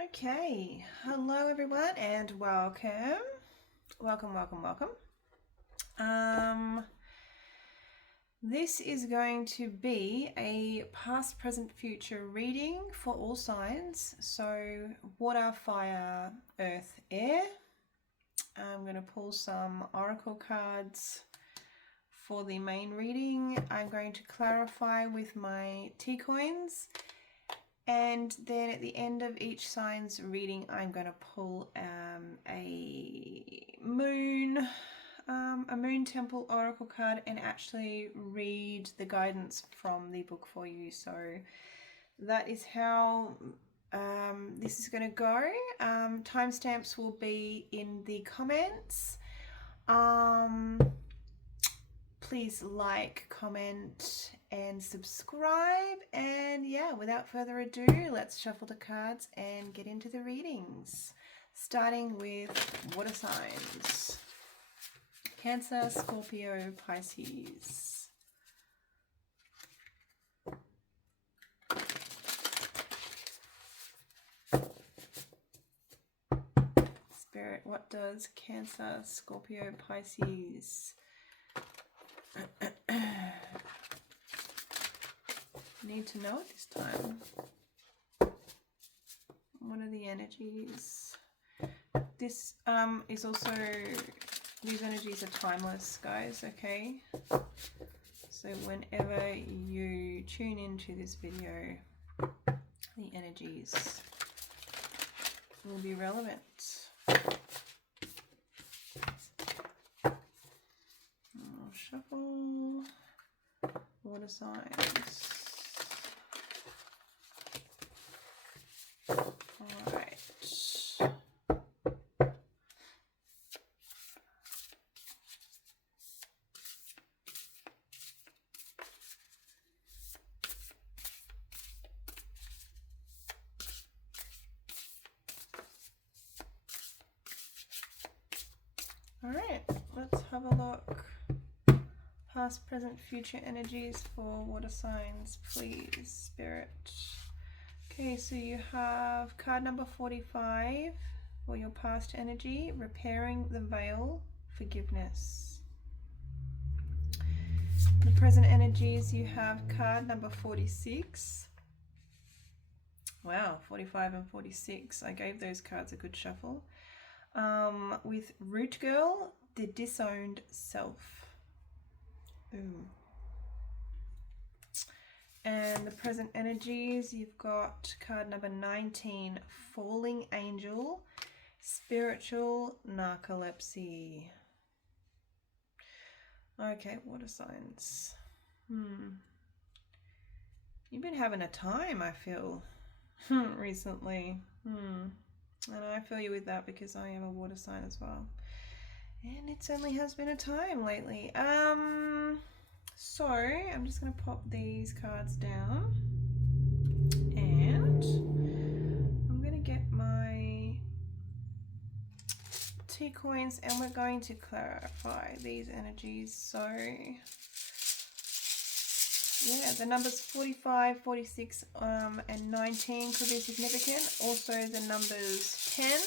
Okay, hello everyone and welcome. Welcome. This is going to be a past, present, future reading for all signs. So water, fire, earth, air. I'm going to pull some oracle cards for the main reading. I'm going to clarify with my T coins. And then at the end of each sign's reading, I'm going to pull a moon temple oracle card and actually read the guidance from the book for you. So that is how this is going to go. Timestamps will be in the comments. Please like, comment, and subscribe. And yeah, without further ado, let's shuffle the cards and get into the readings. Starting with water signs. Cancer, Scorpio, Pisces. Spirit, what does Cancer, Scorpio, Pisces need to know at this time? What are the energies? This is also, these energies are timeless, guys, okay? So whenever you tune into this video, the energies will be relevant. I'll shuffle water signs. Alright. Alright, let's have a look. Past, present, future energies for water signs, please, Spirit. Okay, so you have card number 45 for your past energy, repairing the veil, forgiveness. The present energies, you have card number 46. Wow, 45 and 46. I gave those cards a good shuffle. With Root Girl, the disowned self. Ooh. And the present energies, you've got card number 19, Falling Angel, spiritual narcolepsy. Okay, water signs. You've been having a time, I feel, recently. And I feel you with that because I am a water sign as well. And it certainly has been a time lately. So I'm just going to pop these cards down. And I'm going to get my T coins and we're going to clarify these energies. So yeah, the numbers 45, 46, and 19 could be significant. Also the numbers 10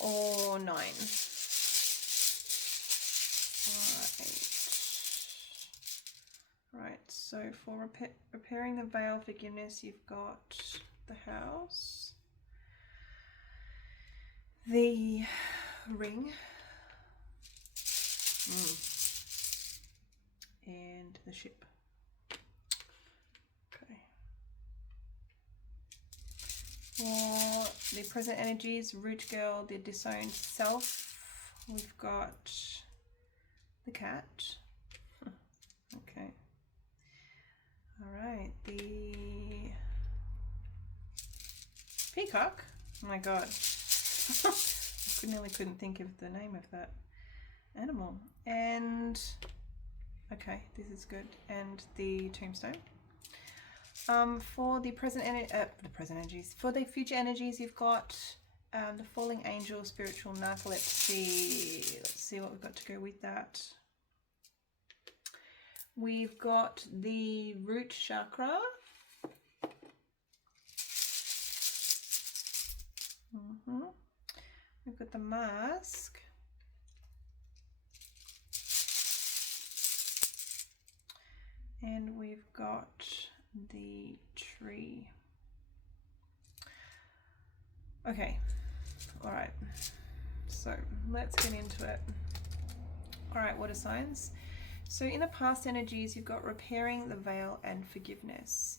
or 9. Right, so for repairing the veil, forgiveness, you've got the house, the ring, and the ship. Okay. For the present energies, Root Girl, the disowned self, we've got the cat. Okay. Alright, the peacock. Oh my god. I nearly couldn't think of the name of that animal. And okay, this is good. And the tombstone. For the present energies, for the future energies, you've got the falling angel, spiritual narcolepsy. Let's see what we've got to go with that. We've got the root chakra, We've got the mask. And we've got the tree. Okay, all right. So let's get into it. All right, water signs. So in the past energies, you've got repairing, the veil, and forgiveness.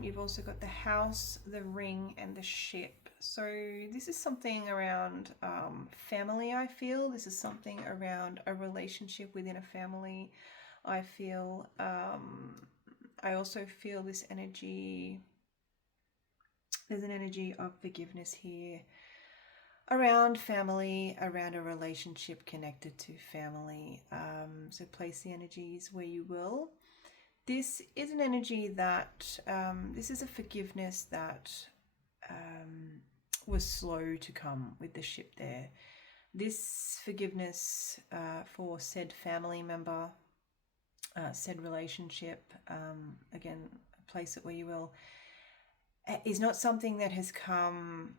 You've also got the house, the ring, and the ship. So this is something around family, I feel. This is something around a relationship within a family, I feel. I also feel this energy, there's an energy of forgiveness here around family, around a relationship connected to family. So place the energies where you will. This is an energy that, this is a forgiveness that was slow to come with the ship there. This forgiveness for said family member, said relationship, again, place it where you will, is not something that has come,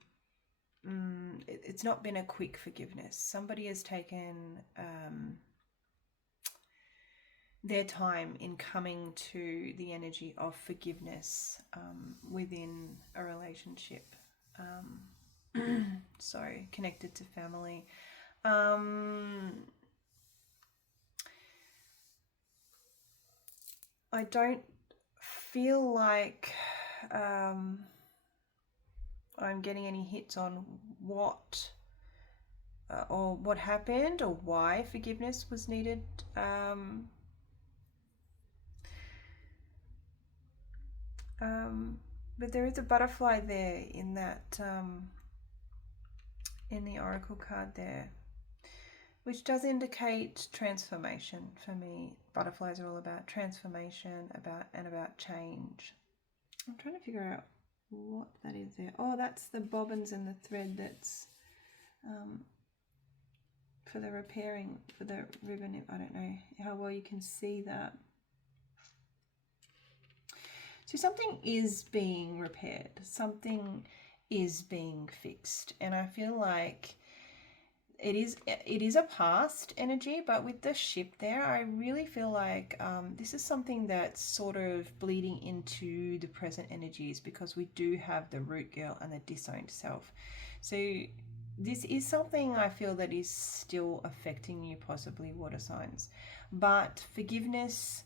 it's not been a quick forgiveness. Somebody has taken their time in coming to the energy of forgiveness within a relationship. So connected to family. I don't feel like I'm getting any hits on what or what happened or why forgiveness was needed. But there is a butterfly there in that, in the oracle card there, which does indicate transformation for me. Butterflies are all about transformation, about change. I'm trying to figure out what that is there. Oh, that's the bobbins and the thread that's for the repairing, for the ribbon. I don't know how well you can see that. So something is being repaired, something is being fixed, and I feel like it is a past energy, but with the ship there, I really feel like this is something that's sort of bleeding into the present energies, because we do have the root girl and the disowned self. So this is something I feel that is still affecting you, possibly, water signs. But forgiveness,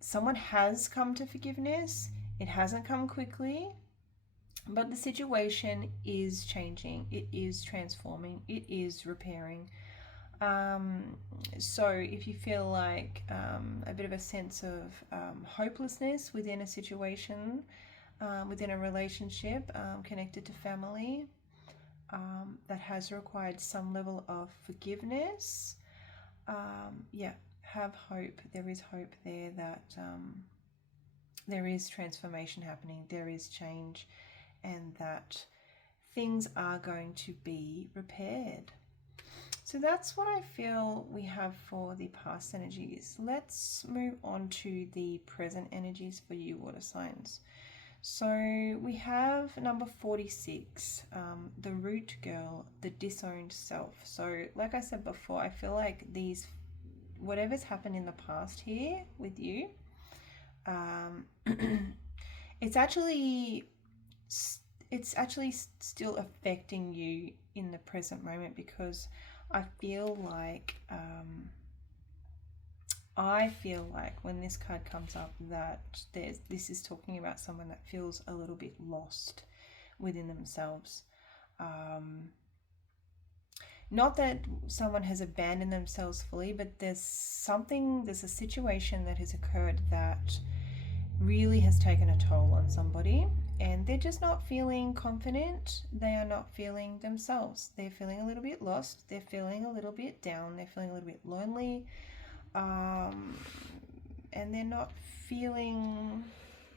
someone has come to forgiveness. It hasn't come quickly, but the situation is changing. It is transforming. It is repairing. So if you feel like a bit of a sense of hopelessness within a situation, within a relationship connected to family, that has required some level of forgiveness, yeah, have hope. There is hope there that there is transformation happening, there is change, and that things are going to be repaired. So that's what I feel we have for the past energies. Let's move on to the present energies for you, water signs. So we have number 46, the root girl, the disowned self. So like I said before, I feel like these, whatever's happened in the past here with you, it's actually still affecting you in the present moment, because I feel like when this card comes up, that this is talking about someone that feels a little bit lost within themselves. Not that someone has abandoned themselves fully, but there's a situation that has occurred that really has taken a toll on somebody, and they're just not feeling confident. They are not feeling themselves. They're feeling a little bit lost. They're feeling a little bit down. They're feeling a little bit lonely. And they're not feeling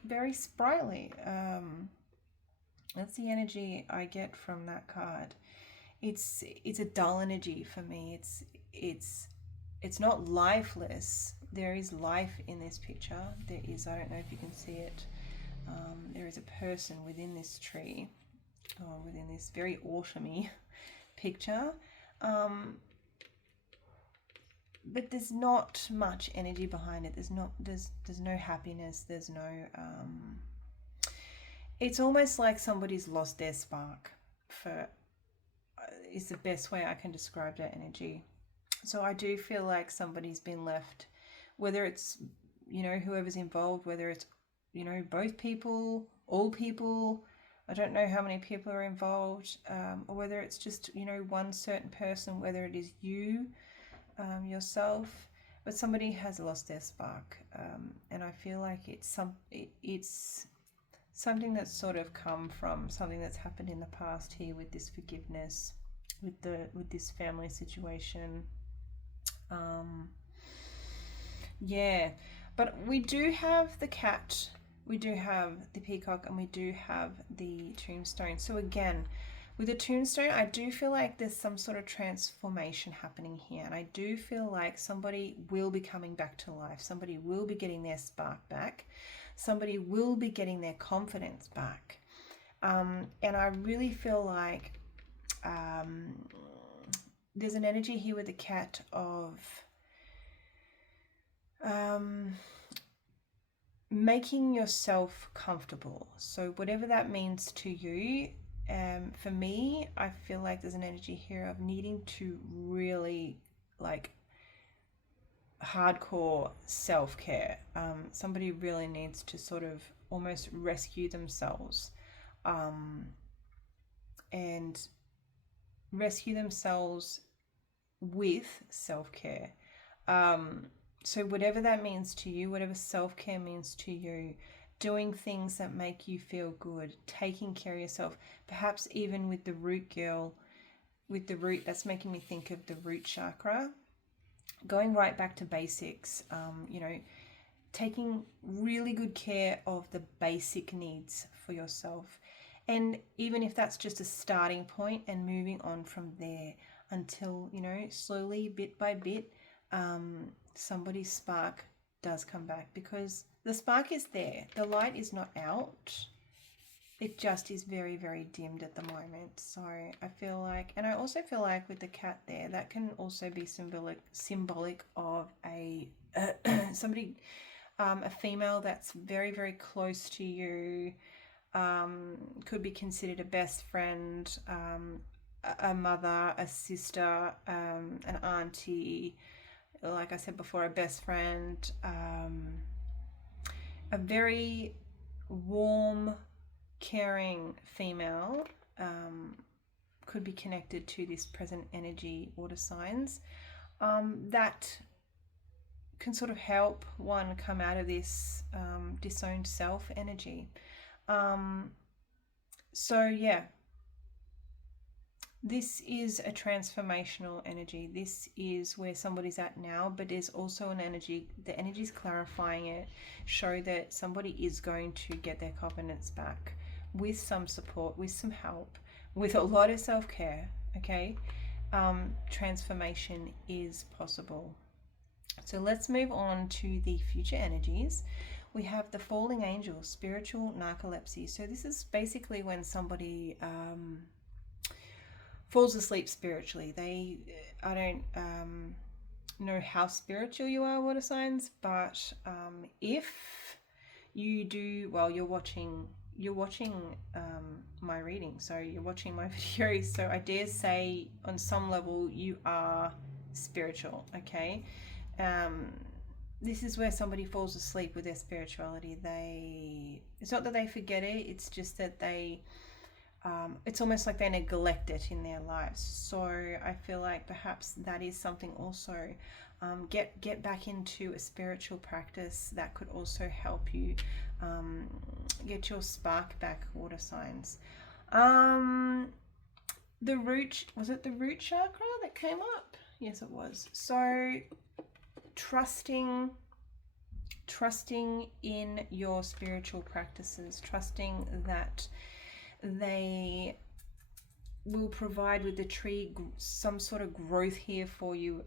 very sprightly. That's the energy I get from that card. It's a dull energy for me. It's not lifeless. There is life in this picture. There is, I don't know if you can see it. There is a person within this tree. within this very autumny picture. But there's not much energy behind it. There's no happiness. There's no it's almost like somebody's lost their spark, for is the best way I can describe that energy. So I do feel like somebody's been left, whether it's, you know, whoever's involved, whether it's, you know, both people, all people, I don't know how many people are involved, or whether it's just, you know, one certain person, whether it is you, yourself, but somebody has lost their spark, and I feel like it's something that's sort of come from something that's happened in the past here with this forgiveness, with this family situation. Yeah, but we do have the cat, we do have the peacock, and we do have the tombstone. So again, with the tombstone, I do feel like there's some sort of transformation happening here, and I do feel like somebody will be coming back to life. Somebody will be getting their spark back. Somebody will be getting their confidence back. And I really feel like there's an energy here with the cat of making yourself comfortable. So whatever that means to you, for me, I feel like there's an energy here of needing to really like hardcore self-care. Somebody really needs to sort of almost rescue themselves, and rescue themselves with self-care. So whatever that means to you, whatever self-care means to you, doing things that make you feel good, taking care of yourself, perhaps even with the root girl, with the root, that's making me think of the root chakra, going right back to basics, you know, taking really good care of the basic needs for yourself. And even if that's just a starting point and moving on from there until, you know, slowly, bit by bit, somebody's spark does come back, because the spark is there. The light is not out. It just is very, very dimmed at the moment. So I feel like, and I also feel like with the cat there, that can also be symbolic of a somebody, a female that's very, very close to you. Could be considered a best friend, a mother, a sister, an auntie, like I said before, a best friend, a very warm, caring female, could be connected to this present energy, water signs, that can sort of help one come out of this disowned self energy. So yeah, this is a transformational energy. This is where somebody's at now, but there's also an energy, the energy is clarifying it, show that somebody is going to get their confidence back with some support, with some help, with a lot of self-care, okay? Transformation is possible. So let's move on to the future energies. We have the falling angel, spiritual narcolepsy. So this is basically when somebody falls asleep spiritually. I don't know how spiritual you are, water signs, but if you do, well, you're watching my reading, so you're watching my videos, so I dare say on some level you are spiritual, okay? This is where somebody falls asleep with their spirituality. It's not that they forget it, it's just that it's almost like they neglect it in their lives. So I feel like perhaps that is something also. Get back into a spiritual practice that could also help you get your spark back, water signs. Was it the root chakra that came up? Yes, it was. So trusting in your spiritual practices, trusting that they will provide with the tree some sort of growth here for you,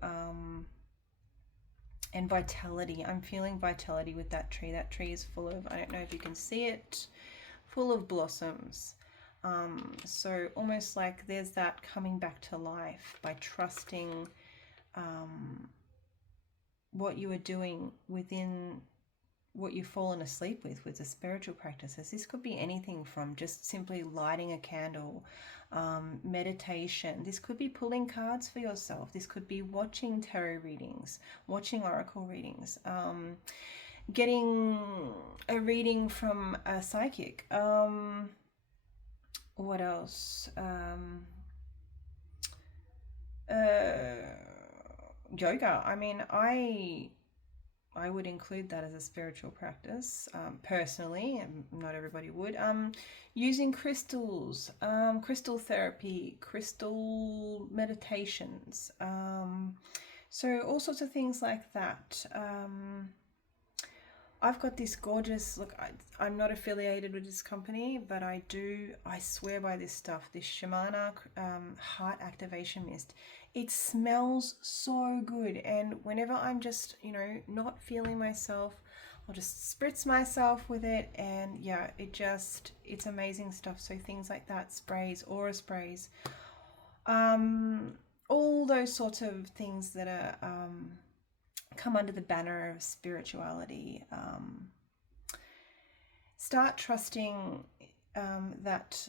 and vitality. I'm feeling vitality with that tree. That tree is full of, I don't know if you can see it, full of blossoms. So almost like there's that coming back to life by trusting what you are doing within what you've fallen asleep with the spiritual practices. This could be anything from just simply lighting a candle, meditation. This could be pulling cards for yourself. This could be watching tarot readings, watching oracle readings, getting a reading from a psychic. What else? Yoga. I mean, I would include that as a spiritual practice, personally, and not everybody would. Using crystals, crystal therapy, crystal meditations. So all sorts of things like that. I've got this gorgeous, look, I'm not affiliated with this company, but I swear by this stuff, this Shamana heart activation mist. It smells so good, and whenever I'm just, not feeling myself, I'll just spritz myself with it, and yeah, it's amazing stuff. So things like that, sprays, aura sprays, all those sorts of things that are come under the banner of spirituality. Start trusting that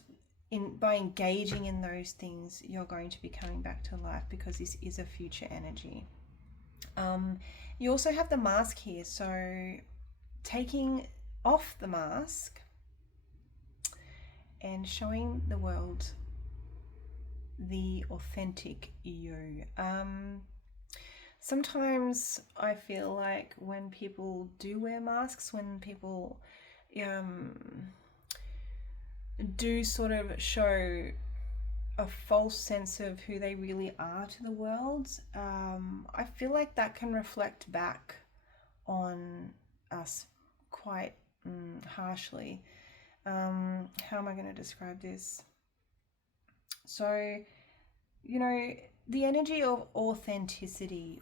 by engaging in those things, you're going to be coming back to life, because this is a future energy. You also have the mask here, so taking off the mask and showing the world the authentic you. Sometimes I feel like when people do wear masks, when people do sort of show a false sense of who they really are to the world, I feel like that can reflect back on us quite harshly. How am I going to describe this? So, the energy of authenticity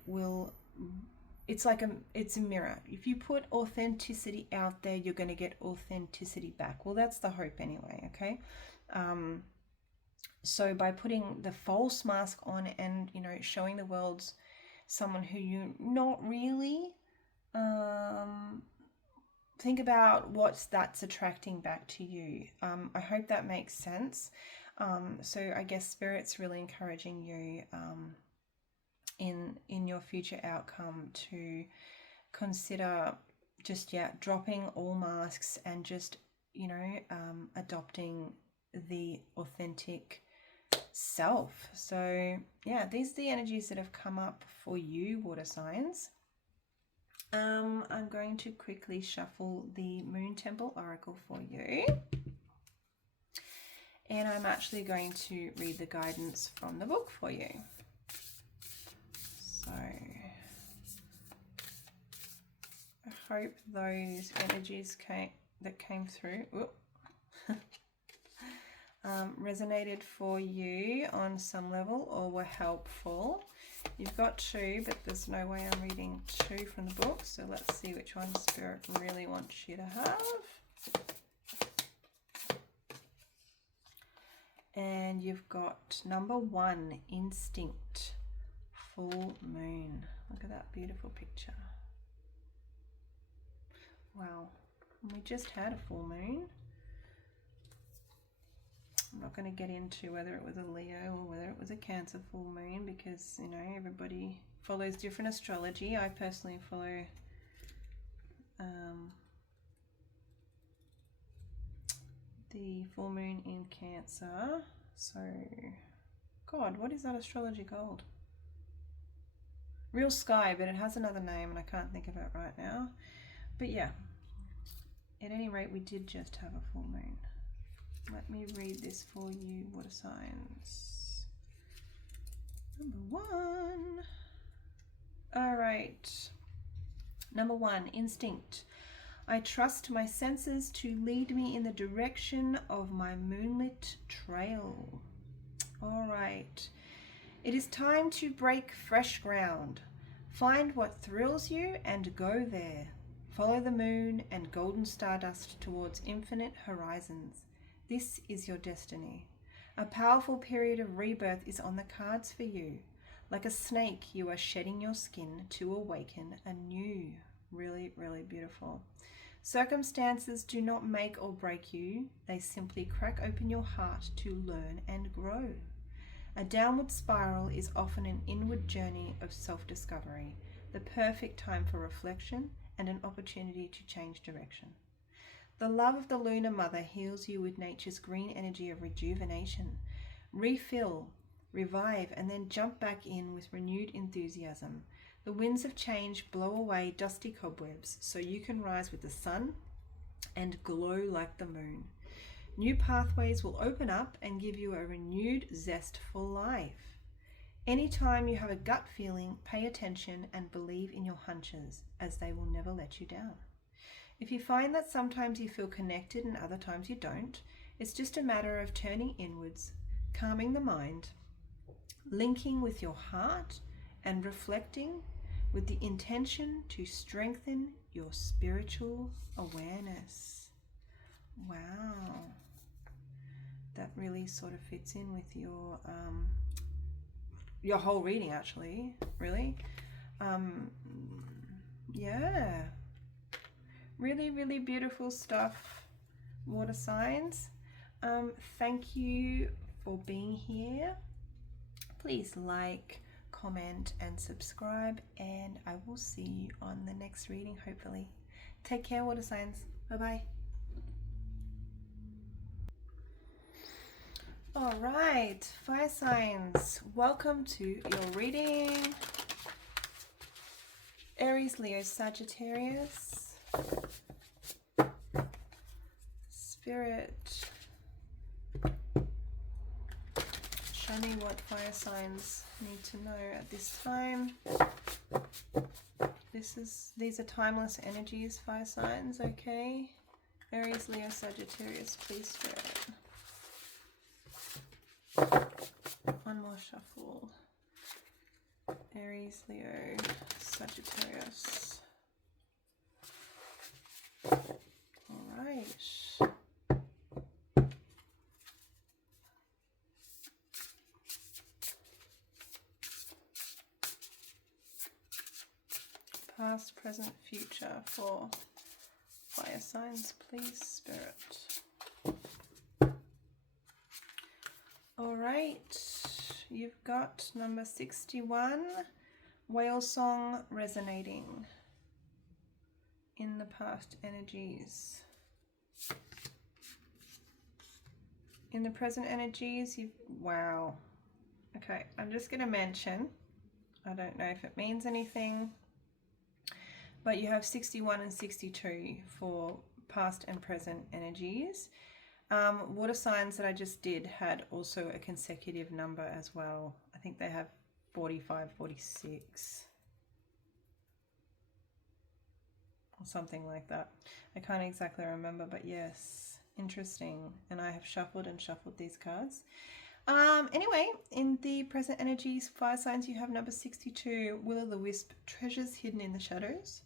it's a mirror. If you put authenticity out there, you're going to get authenticity back. Well, that's the hope anyway, okay? So by putting the false mask on and, showing the world someone who you're not really, think about what that's attracting back to you. I hope that makes sense. So I guess Spirit's really encouraging you in your future outcome to consider just dropping all masks and just adopting the authentic self. So these are the energies that have come up for you, water signs. I'm going to quickly shuffle the Moon Temple Oracle for you. And I'm actually going to read the guidance from the book for you. So I hope those energies that came through resonated for you on some level or were helpful. You've got two, but there's no way I'm reading two from the book. So let's see which one Spirit really wants you to have. And you've got number 1, Instinct, Full Moon. Look at that beautiful picture. Wow. And we just had a full moon. I'm not going to get into whether it was a Leo or whether it was a Cancer full moon, because, everybody follows different astrology. I personally follow the full moon in Cancer. So, God, what is that astrology called? Real Sky, but it has another name and I can't think of it right now. But yeah, at any rate, we did just have a full moon. Let me read this for you, water signs. Number 1. All right. Number 1, Instinct. I trust my senses to lead me in the direction of my moonlit trail. All right. It is time to break fresh ground. Find what thrills you and go there. Follow the moon and golden stardust towards infinite horizons. This is your destiny. A powerful period of rebirth is on the cards for you. Like a snake, you are shedding your skin to awaken anew. Really, really beautiful. Circumstances do not make or break you. They simply crack open your heart to learn and grow. A downward spiral is often an inward journey of self-discovery, the perfect time for reflection and an opportunity to change direction. The love of the Lunar Mother heals you with nature's green energy of rejuvenation. Refill, revive, and then jump back in with renewed enthusiasm. The winds of change blow away dusty cobwebs so you can rise with the sun and glow like the moon. New pathways will open up and give you a renewed zest for life. Anytime you have a gut feeling, pay attention and believe in your hunches, as they will never let you down. If you find that sometimes you feel connected and other times you don't, it's just a matter of turning inwards, calming the mind, linking with your heart, and reflecting with the intention to strengthen your spiritual awareness. Wow. That really sort of fits in with your whole reading, actually, really. Yeah. Really, really beautiful stuff, water signs. Thank you for being here. Please like, comment, and subscribe, and I will see you on the next reading, hopefully. Take care, water signs. Bye-bye. All right, fire signs, welcome to your reading. Aries, Leo, Sagittarius. Spirit, show me what fire signs need to know at this time. These are timeless energies, fire signs, okay? Aries, Leo, Sagittarius, please, Spirit. One more shuffle. Aries, Leo, Sagittarius. All right. Past, present, future for fire signs, please, Spirit. All right, you've got number 61, whale song resonating in the past energies. In the present energies, wow. Okay, I'm just going to mention, I don't know if it means anything, but you have 61 and 62 for past and present energies. Water signs that I just did had also a consecutive number as well. I think they have 45, 46. Or something like that. I can't exactly remember, but yes, interesting. And I have shuffled and shuffled these cards. Anyway, in the present energies, fire signs, you have number 62, Will-o'-the-Wisp, treasures hidden in the shadows.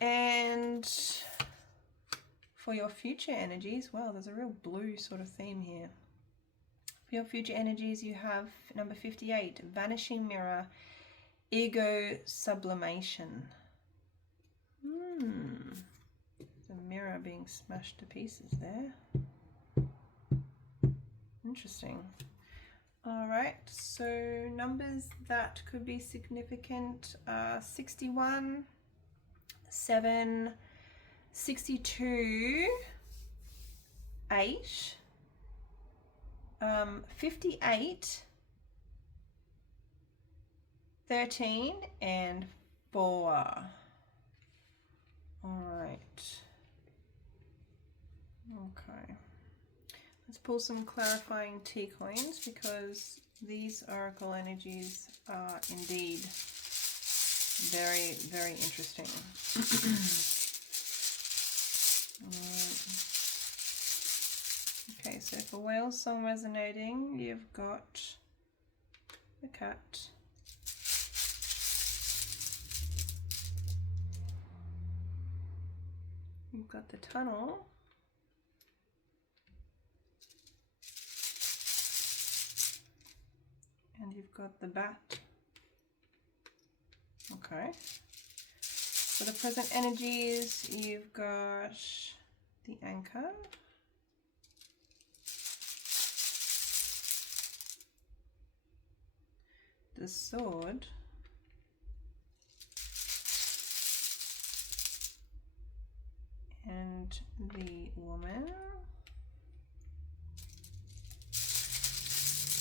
And for your future energies, wow, there's a real blue sort of theme here. For your future energies, you have number 58, Vanishing Mirror, Ego Sublimation. The mirror being smashed to pieces there. Interesting. All right, so numbers that could be significant are 61, 7, 62, 8, 58, 13, and 4. All right. Okay. Let's pull some clarifying T coins because these oracle energies are indeed very, very interesting. Okay, so for whale song resonating, you've got the cat, You've got the tunnel. And you've got the bat. Okay. For the present energies, you've got the anchor. The sword. And the woman.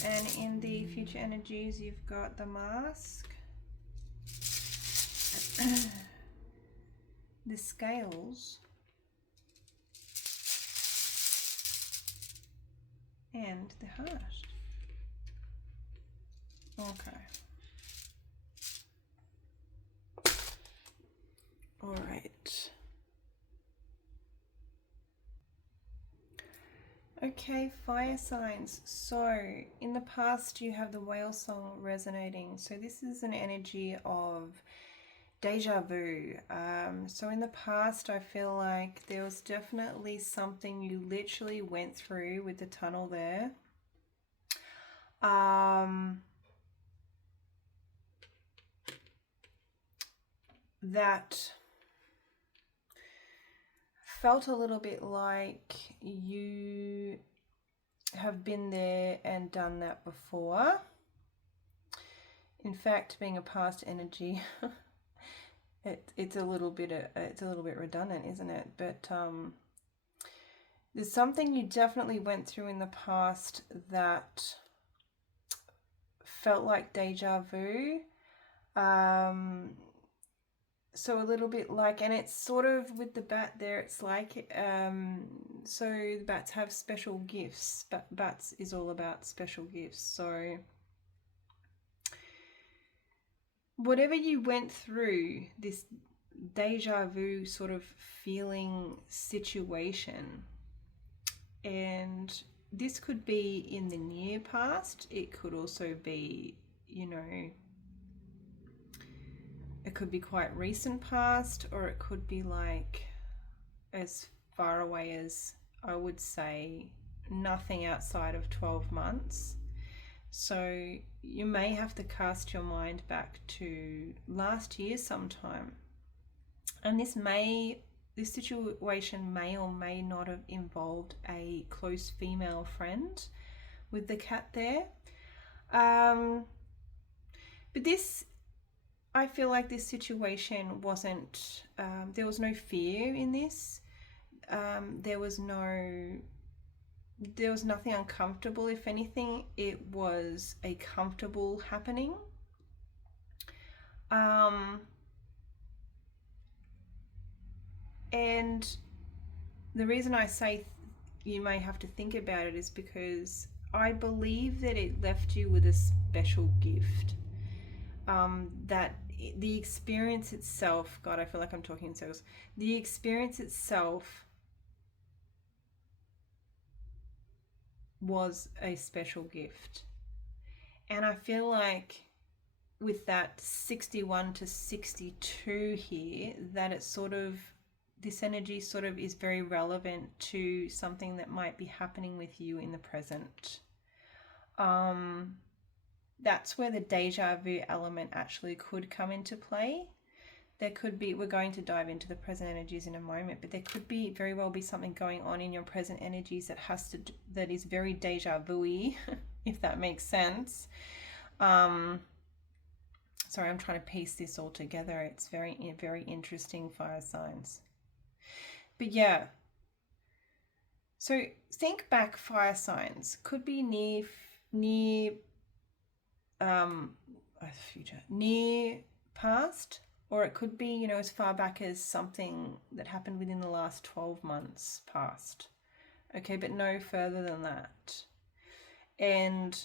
And in the future energies, you've got the mask, the scales, and the heart. Okay. All right. Okay, fire signs. So in the past you have the whale song resonating. So this is an energy of deja vu. So in the past I feel like there was definitely something you literally went through with the tunnel there. That felt a little bit like you have been there and done that before. In fact, being a past energy, it's a little bit redundant, isn't it? But there's something you definitely went through in the past that felt like deja vu. So a little bit like, and it's sort of with the bat there, it's like, so the bats have special gifts. Bats is all about special gifts. So whatever you went through, this deja vu sort of feeling situation, and this could be in the near past, it could also be, you know, it could be quite recent past, or it could be like as far away as, I would say, nothing outside of 12 months. So you may have to cast your mind back to last year sometime. And this situation may or may not have involved a close female friend with the cat there. But this, I feel like this situation wasn't, there was no fear in this. There was nothing uncomfortable. If anything, it was a comfortable happening. And the reason I say you may have to think about it is because I believe that it left you with a special gift. That the experience itself, God, I feel like I'm talking in circles. The experience itself was a special gift. And I feel like with that 61 to 62 here, that it's sort of, this energy sort of is very relevant to something that might be happening with you in the present. That's where the deja vu element actually could come into play. There could be, we're going to dive into the present energies in a moment, but there could be very well be something going on in your present energies that is very deja vu-y, if that makes sense. Sorry, I'm trying to piece this all together. It's very, very interesting, fire signs. But yeah, so think back, fire signs could be near future, near past, or it could be, you know, as far back as something that happened within the last 12 months past. Okay, but no further than that. And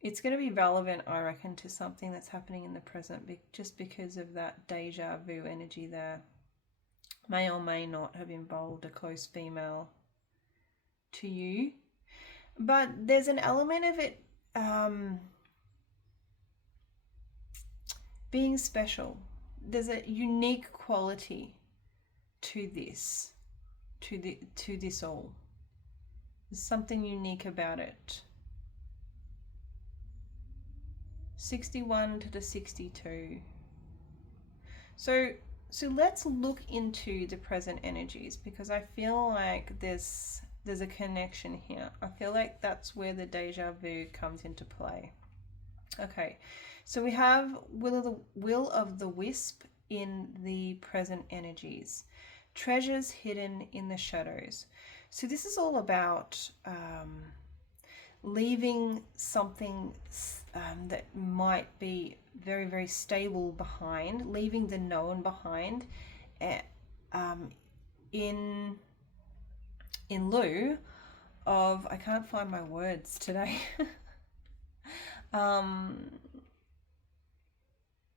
it's going to be relevant, I reckon, to something that's happening in the present, just because of that deja vu energy there. May or may not have involved a close female to you. But there's an element of it being special. There's a unique quality to this, to this all. There's something unique about it. 61 to the 62. So let's look into the present energies, because I feel like there's a connection here. I feel like that's where the deja vu comes into play. Okay, so we have will of the wisp in the present energies, treasures hidden in the shadows. So this is all about leaving something that might be very, very stable behind, leaving the known behind, in lieu of, I can't find my words today.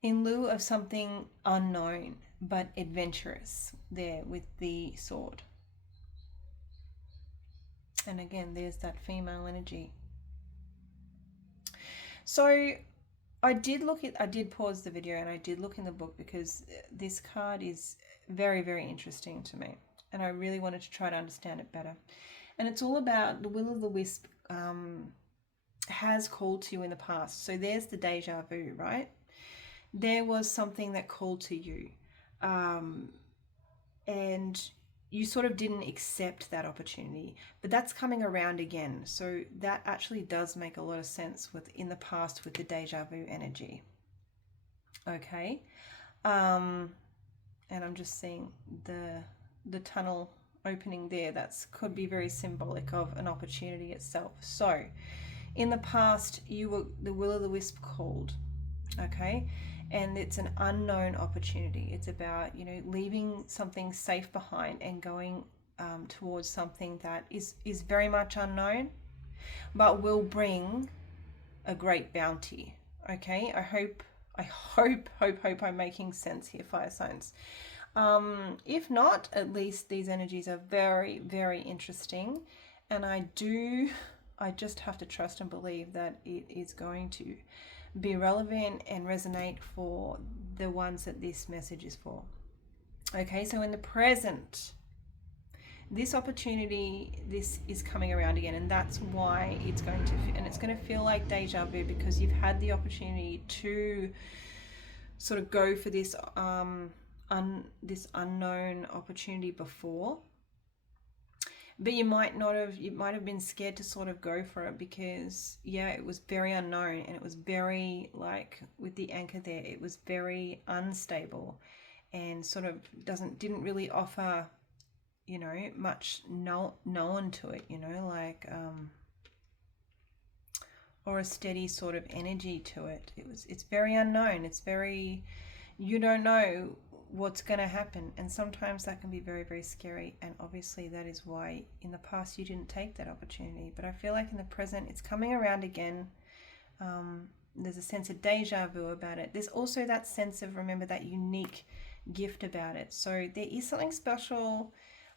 In lieu of something unknown but adventurous, there with the sword. And again, there's that female energy. So I did pause the video and I did look in the book, because this card is very, very interesting to me, and I really wanted to try to understand it better. And it's all about the will of the wisp has called to you in the past. So there's the deja vu, right? There was something that called to you, and you sort of didn't accept that opportunity, but that's coming around again. So that actually does make a lot of sense in the past with the deja vu energy. Okay. And I'm just seeing the tunnel opening there. That's could be very symbolic of an opportunity itself. So in the past, you were the will o' the wisp called. Okay. And it's an unknown opportunity. It's about, leaving something safe behind and going towards something that is very much unknown, but will bring a great bounty. Okay, I hope I'm making sense here, fire signs. If not, at least these energies are very, very interesting, and I just have to trust and believe that it is going to be relevant and resonate for the ones that this message is for. Okay, so in the present, this opportunity, this is coming around again, and that's why it's going to feel like deja vu, because you've had the opportunity to sort of go for this this unknown opportunity before, but you might have been scared to sort of go for it, because it was very unknown, and it was very, like with the anchor there, it was very unstable, and sort of didn't really offer much known to it, or a steady sort of energy to it. It's very unknown. It's very, you don't know what's going to happen, and sometimes that can be very, very scary, and obviously that is why in the past you didn't take that opportunity. But I feel like in the present it's coming around again. There's a sense of deja vu about it. There's also that sense of, remember, that unique gift about it. So there is something special.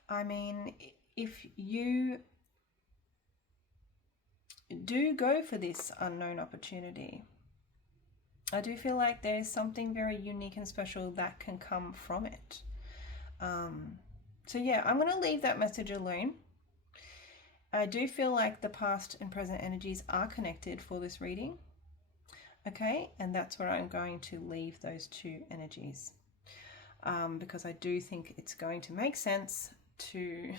I mean, if you do go for this unknown opportunity, I do feel like there's something very unique and special that can come from it. So I'm going to leave that message alone. I do feel like the past and present energies are connected for this reading. Okay, and that's where I'm going to leave those two energies, because I do think it's going to make sense to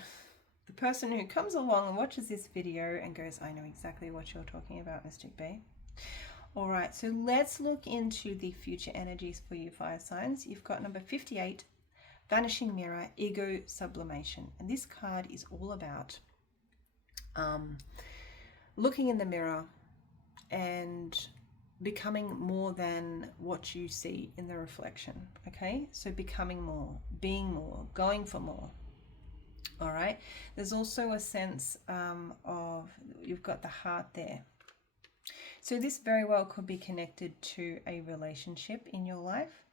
the person who comes along and watches this video and goes, I know exactly what you're talking about, Mystic Bee. All right, so let's look into the future energies for you, fire signs. You've got number 58, Vanishing Mirror, Ego Sublimation. And this card is all about looking in the mirror and becoming more than what you see in the reflection. Okay, so becoming more, being more, going for more. All right, there's also a sense of, you've got the heart there. So this very well could be connected to a relationship in your life.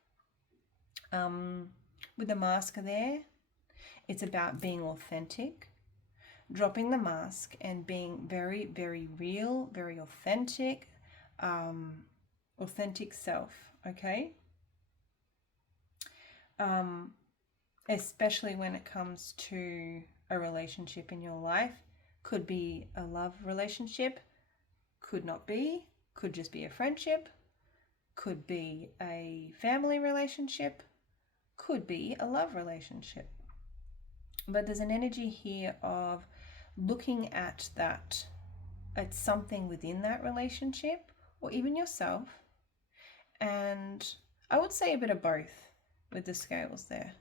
With the mask there, it's about being authentic, dropping the mask and being very, very real, very authentic, authentic self, okay? especially when it comes to a relationship in your life. Could be a love relationship, could not be, could just be a friendship, could be a family relationship, could be a love relationship. But there's an energy here of looking at that, at something within that relationship or even yourself. And I would say a bit of both with the scales there.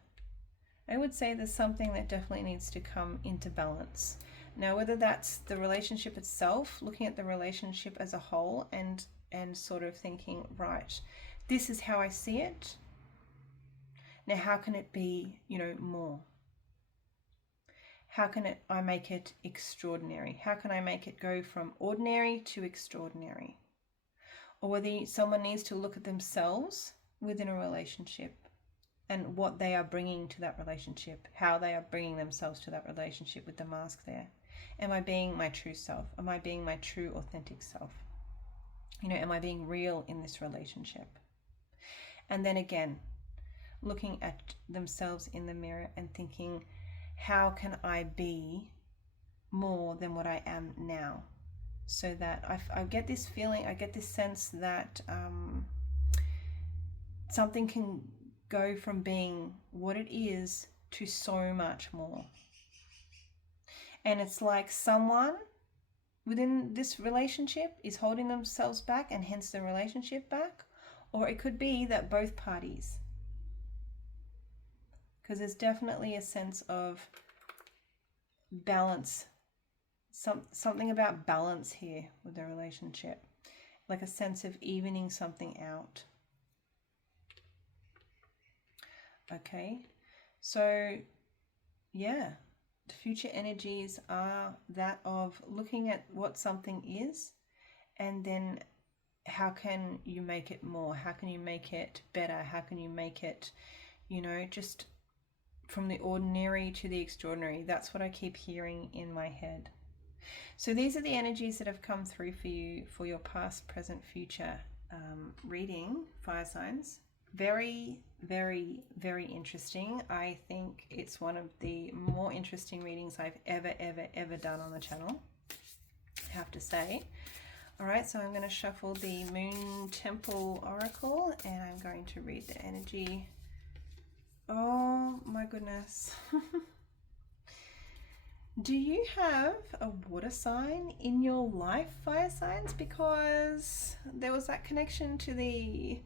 I would say there's something that definitely needs to come into balance. Now, whether that's the relationship itself, looking at the relationship as a whole and sort of thinking, right, this is how I see it. Now, how can it be, more? How can I make it extraordinary? How can I make it go from ordinary to extraordinary? Or whether someone needs to look at themselves within a relationship and what they are bringing to that relationship, how they are bringing themselves to that relationship with the mask there. Am I being my true self? Am I being my true authentic self? Am I being real in this relationship? And then again, looking at themselves in the mirror and thinking, how can I be more than what I am now? So that I get this feeling, I get this sense that something can go from being what it is to so much more. And it's like someone within this relationship is holding themselves back and hence the relationship back. Or it could be that both parties. Because there's definitely a sense of balance. Something about balance here with the relationship. Like a sense of evening something out. Okay, so yeah, the future energies are that of looking at what something is and then how can you make it more? How can you make it better? How can you make it, just from the ordinary to the extraordinary? That's what I keep hearing in my head. So these are the energies that have come through for you for your past, present, future reading, fire signs. Very, very, very interesting. I think it's one of the more interesting readings I've ever done on the channel, I have to say. All right, so I'm going to shuffle the Moon Temple Oracle and I'm going to read the energy. Oh my goodness. Do you have a water sign in your life, fire signs? Because there was that connection to the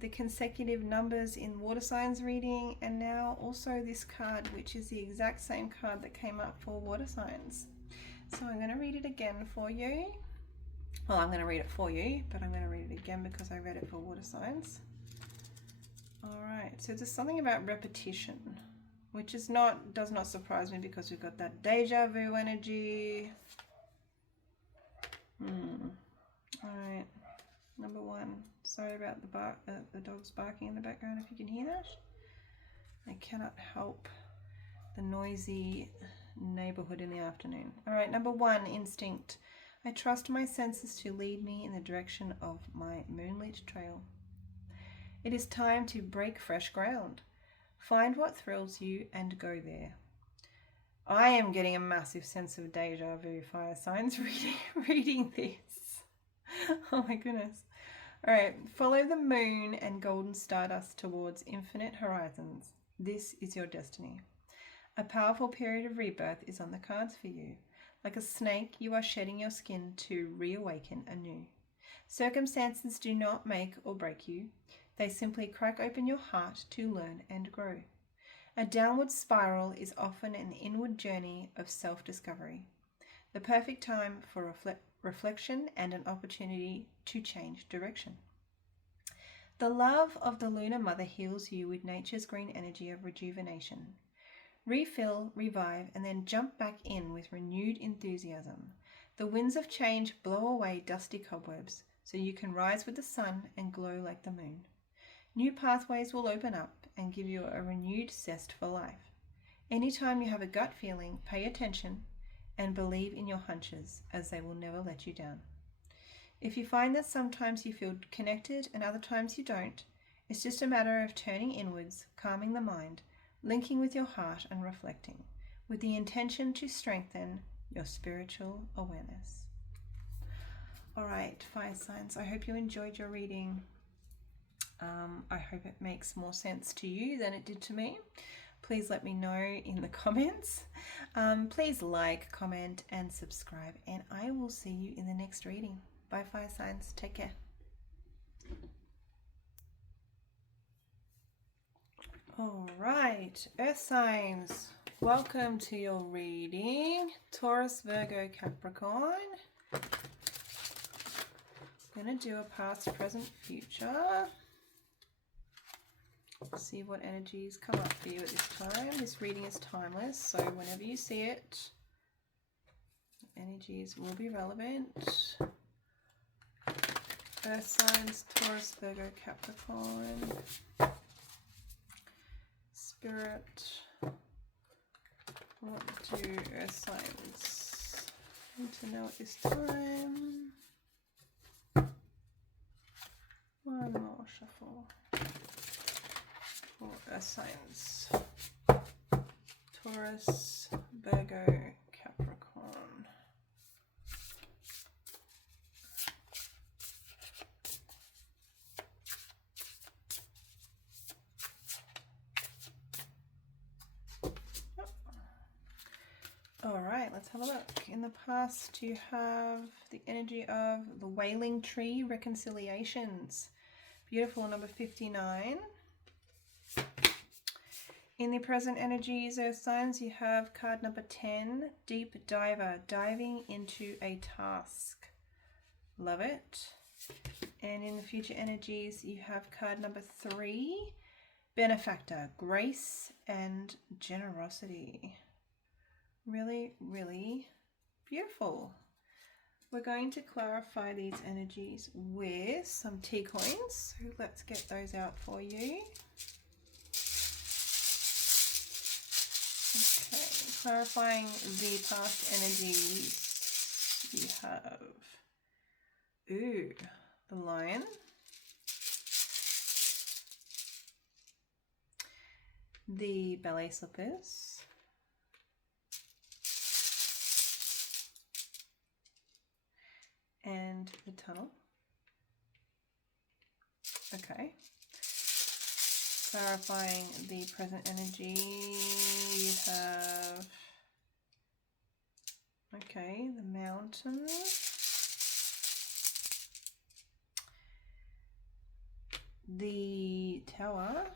the consecutive numbers in water signs reading, and now also this card, which is the exact same card that came up for water signs. So I'm going to read it again for you. Well, I'm going to read it for you, but I'm going to read it again because I read it for water signs. All right, so there's something about repetition, which does not surprise me because we've got that deja vu energy. All right, number one. Sorry about the dogs barking in the background if you can hear that. I cannot help the noisy neighborhood in the afternoon. All right, number one, instinct. I trust my senses to lead me in the direction of my moonlit trail. It is time to break fresh ground. Find what thrills you and go there. I am getting a massive sense of deja vu, fire signs, reading this. Oh my goodness. All right, follow the moon and golden stardust towards infinite horizons. This is your destiny. A powerful period of rebirth is on the cards for you. Like a snake, you are shedding your skin to reawaken anew. Circumstances do not make or break you. They simply crack open your heart to learn and grow. A downward spiral is often an inward journey of self-discovery. The perfect time for reflection and an opportunity to change direction. The love of the Lunar Mother heals you with nature's green energy of rejuvenation. Refill, revive, and then jump back in with renewed enthusiasm. The winds of change blow away dusty cobwebs so you can rise with the sun and glow like the moon. New pathways will open up and give you a renewed zest for life. Anytime you have a gut feeling, pay attention and believe in your hunches, as they will never let you down. If you find that sometimes you feel connected and other times you don't, it's just a matter of turning inwards, calming the mind, linking with your heart and reflecting with the intention to strengthen your spiritual awareness. All right, fire signs, I hope you enjoyed your reading. I hope it makes more sense to you than it did to me. Please let me know in the comments. Please like, comment, and subscribe, and I will see you in the next reading. Bye, fire signs. Take care. All right, earth signs, welcome to your reading. Taurus, Virgo, Capricorn. I'm going to do a past, present, future. See what energies come up for you at this time. This reading is timeless, so whenever you see it, energies will be relevant. Earth signs, Taurus, Virgo, Capricorn. Spirit, what do earth signs need to know at this time? One more shuffle for earth signs. Taurus, Virgo, Capricorn. All right, let's have a look. In the past, you have the energy of the Wailing Tree, Reconciliations. Beautiful, number 59. In the present energies, earth signs, you have card number 10, Deep Diver, diving into a task. Love it. And in the future energies, you have card number 3, Benefactor, grace and generosity. Really, really beautiful. We're going to clarify these energies with some tea coins. So let's get those out for you. Okay, clarifying the past energies, you have, the Lion, the Ballet Slippers, and the Tunnel. Okay. Clarifying the present energy, you have, okay, the Mountain, the Tower,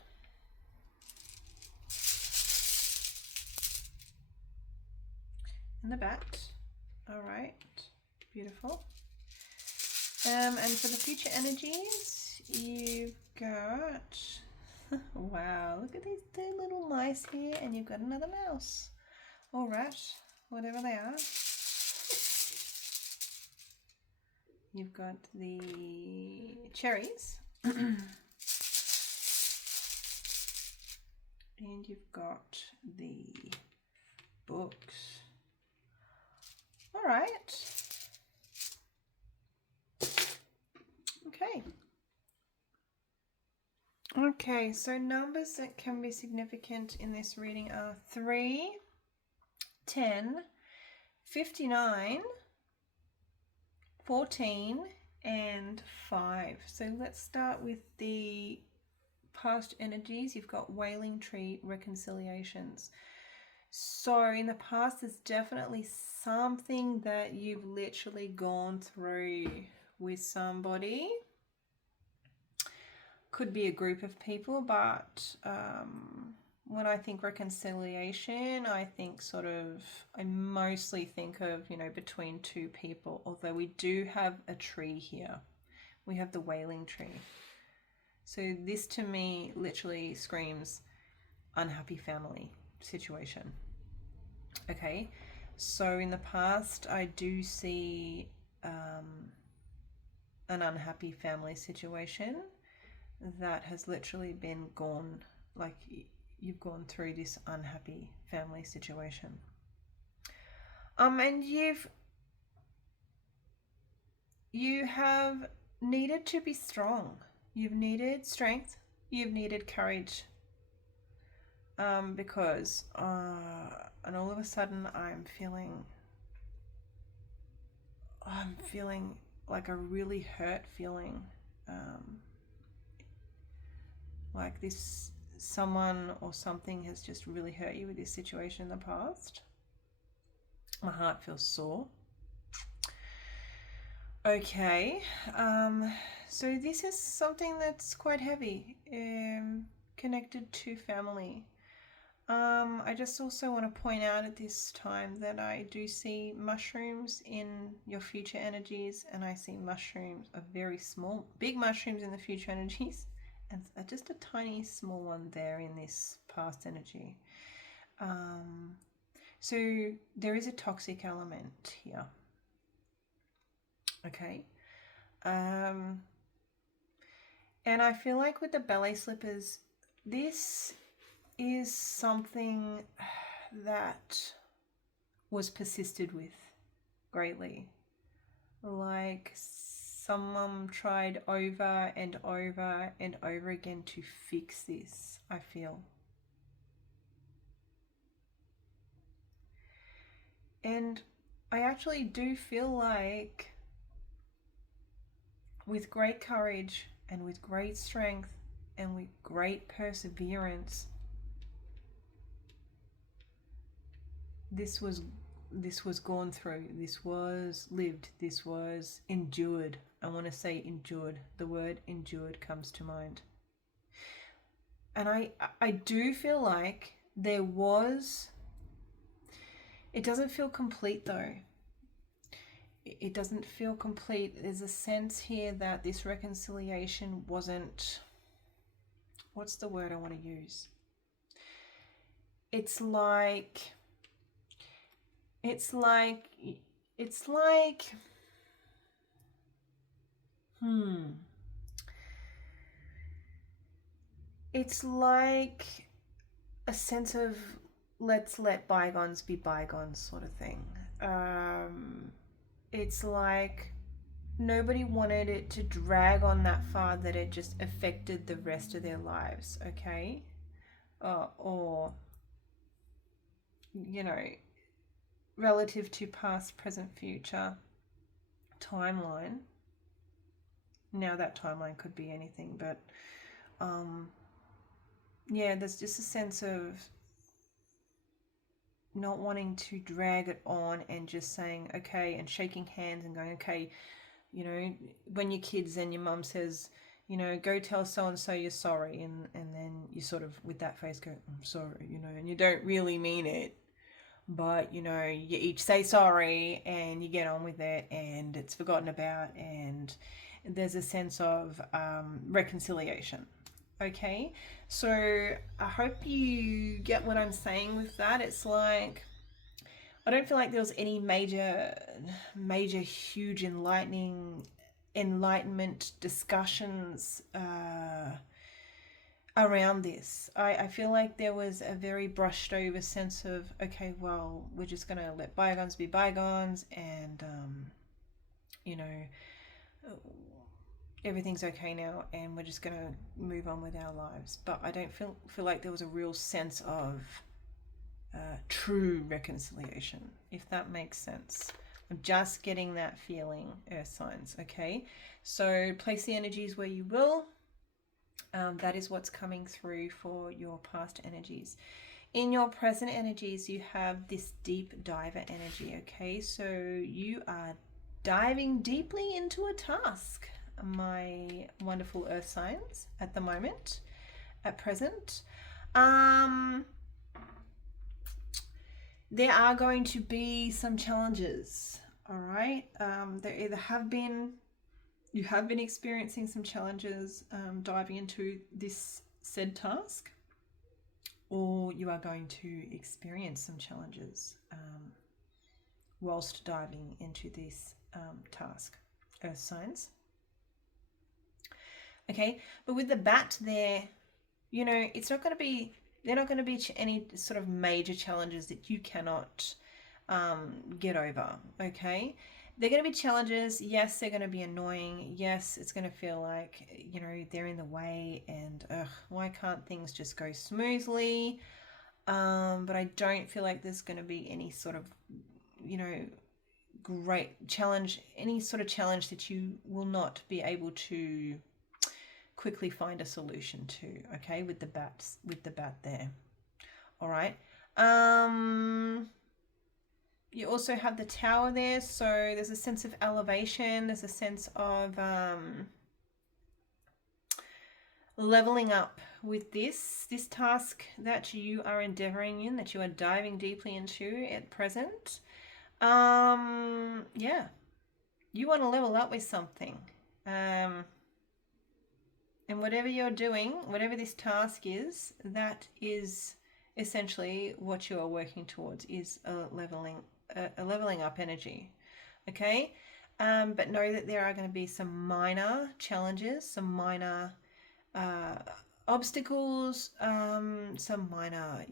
and the Bat. All right, beautiful. And for the future energies, you've got, wow, look at these two little mice here, and you've got another mouse. All right, whatever they are. You've got the cherries. And you've got the books. All right. Okay. Okay, so numbers that can be significant in this reading are 3, 10, 59, 14, and 5. So let's start with the past energies. You've got Wailing Tree, Reconciliations. So in the past, there's definitely something that you've literally gone through with somebody. Could be a group of people, but when I think reconciliation, I think I mostly think of, between two people, although we do have a tree here. We have the Wailing Tree. So this to me literally screams unhappy family situation. Okay, so in the past, I do see an unhappy family situation that has literally been gone, like you've gone through this unhappy family situation. And you have needed to be strong. You've needed strength. You've needed courage. because and all of a sudden I'm feeling like a really hurt feeling, like this someone or something has just really hurt you with this situation in the past. My heart feels sore. Okay, so this is something that's quite heavy, connected to family. I just also want to point out at this time that I do see mushrooms in your future energies, and I see mushrooms, a very small, big mushrooms in the future energies, and just a tiny small one there in this past energy. So there is a toxic element here. Okay. And I feel like with the ballet slippers, this is something that was persisted with greatly. Like someone tried over and over and over again to fix this, I feel. And I actually do feel like with great courage and with great strength and with great perseverance, this was gone through, this was lived, this was endured. I want to say endured. The word endured comes to mind. And I do feel like there was, it doesn't feel complete though. It doesn't feel complete. There's a sense here that this reconciliation wasn't, what's the word I want to use? It's like it's like a sense of let's let bygones be bygones sort of thing. It's like nobody wanted it to drag on that far that it just affected the rest of their lives, okay? Or, you know, relative to past, present, future timeline. Now that timeline could be anything, but yeah, there's just a sense of not wanting to drag it on and just saying okay and shaking hands and going okay, you know, when your kids and your mum says, you know, go tell so and so you're sorry, and then you sort of with that face go I'm sorry, you know, and you don't really mean it, but you know, you each say sorry and you get on with it and it's forgotten about, and there's a sense of reconciliation. Okay, so I hope you get what I'm saying with that. It's like I don't feel like there was any major huge enlightenment discussions around this. I feel like there was a very brushed over sense of okay, well, we're just gonna let bygones be bygones, and you know, everything's okay now and we're just gonna move on with our lives. But I don't feel like there was a real sense of true reconciliation, if that makes sense. I'm just getting that feeling, earth signs. Okay, so place the energies where you will. That is what's coming through for your past energies. In your present energies, you have this deep diver energy. Okay, so you are diving deeply into a task, my wonderful earth signs, at the moment, at present. There are going to be some challenges, all right? There either have been, you have been experiencing some challenges diving into this said task, or you are going to experience some challenges whilst diving into this task, earth signs. Okay, but with the bat there, you know, it's not going to be, they're not going to be any sort of major challenges that you cannot get over. Okay, they're going to be challenges. Yes, they're going to be annoying. Yes, it's going to feel like, you know, they're in the way and why can't things just go smoothly? But I don't feel like there's going to be any sort of, great challenge, any sort of challenge that you will not be able to quickly find a solution to, okay, with the bat there. All right. You also have the tower there, so there's a sense of elevation, there's a sense of leveling up with this task that you are endeavoring in, that you are diving deeply into at present. Yeah, you want to level up with something. And whatever you're doing, whatever this task is, that is essentially what you are working towards, is a leveling up energy. Okay. But know that there are going to be some minor challenges, some minor obstacles, some minor,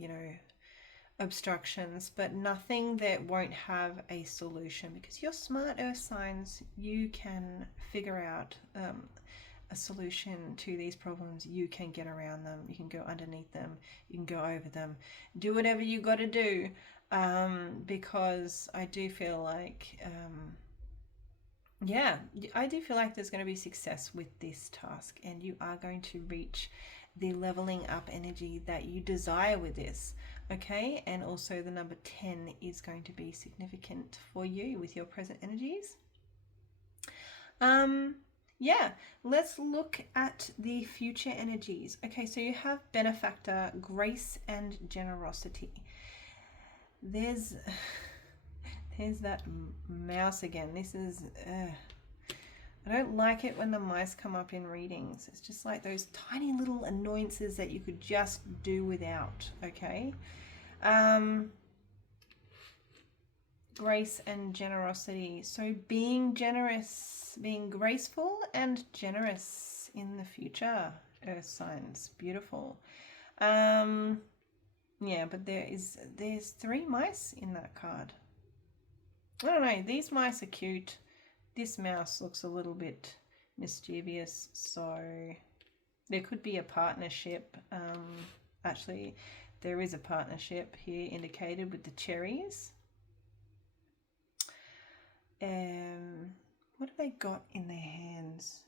obstructions, but nothing that won't have a solution, because you're smart, earth signs. You can figure out a solution to these problems. You can get around them, you can go underneath them, you can go over them, do whatever you got to do, because I do feel like I do feel like there's going to be success with this task, and you are going to reach the leveling up energy that you desire with this. Okay, and also the number 10 is going to be significant for you with your present energies. Yeah, let's look at the future energies. Okay, so you have benefactor, grace, and generosity. There's that mouse again. This is I don't like it when the mice come up in readings. It's just like those tiny little annoyances that you could just do without. Okay. Grace and generosity. So being generous, being graceful and generous in the future, earth signs. Beautiful. Yeah, but there's 3 mice in that card. I don't know, these mice are cute. This mouse looks a little bit mischievous, so there could be a partnership. Actually, there is a partnership here indicated with the cherries. What have they got in their hands?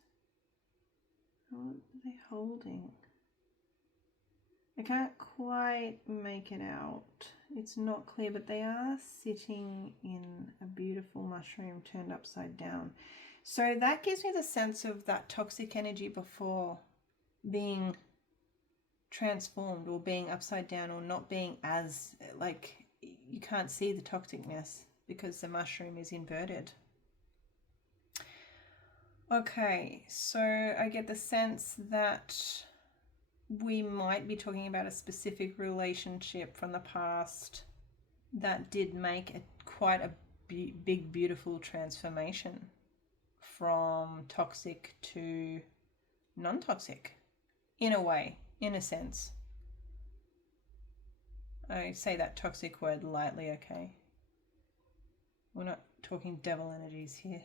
What are they holding? I can't quite make it out. It's not clear, but they are sitting in a beautiful mushroom turned upside down. So that gives me the sense of that toxic energy before being transformed, or being upside down, or not being as, like, you can't see the toxicness because the mushroom is inverted. Okay, so I get the sense that we might be talking about a specific relationship from the past that did make quite a big, beautiful transformation from toxic to non-toxic, in a way, in a sense. I say that toxic word lightly, okay? We're not talking devil energies here.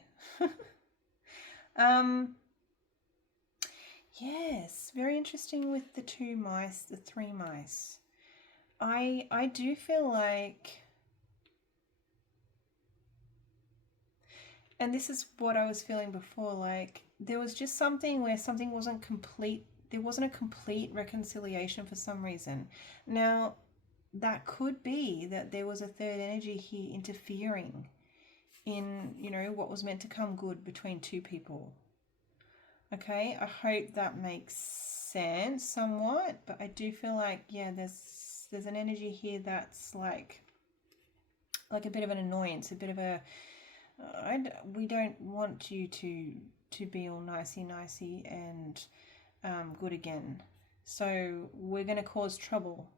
Yes, very interesting with the 2 mice, the 3 mice. I do feel like, and this is what I was feeling before, like there was just something where something wasn't complete. There wasn't a complete reconciliation for some reason. Now, that could be that there was a third energy here interfering in, what was meant to come good between 2 people. Okay, I hope that makes sense somewhat, but I do feel like, yeah, there's an energy here that's like a bit of an annoyance, a bit of a, we don't want you to be all nicey and good again. So we're going to cause trouble.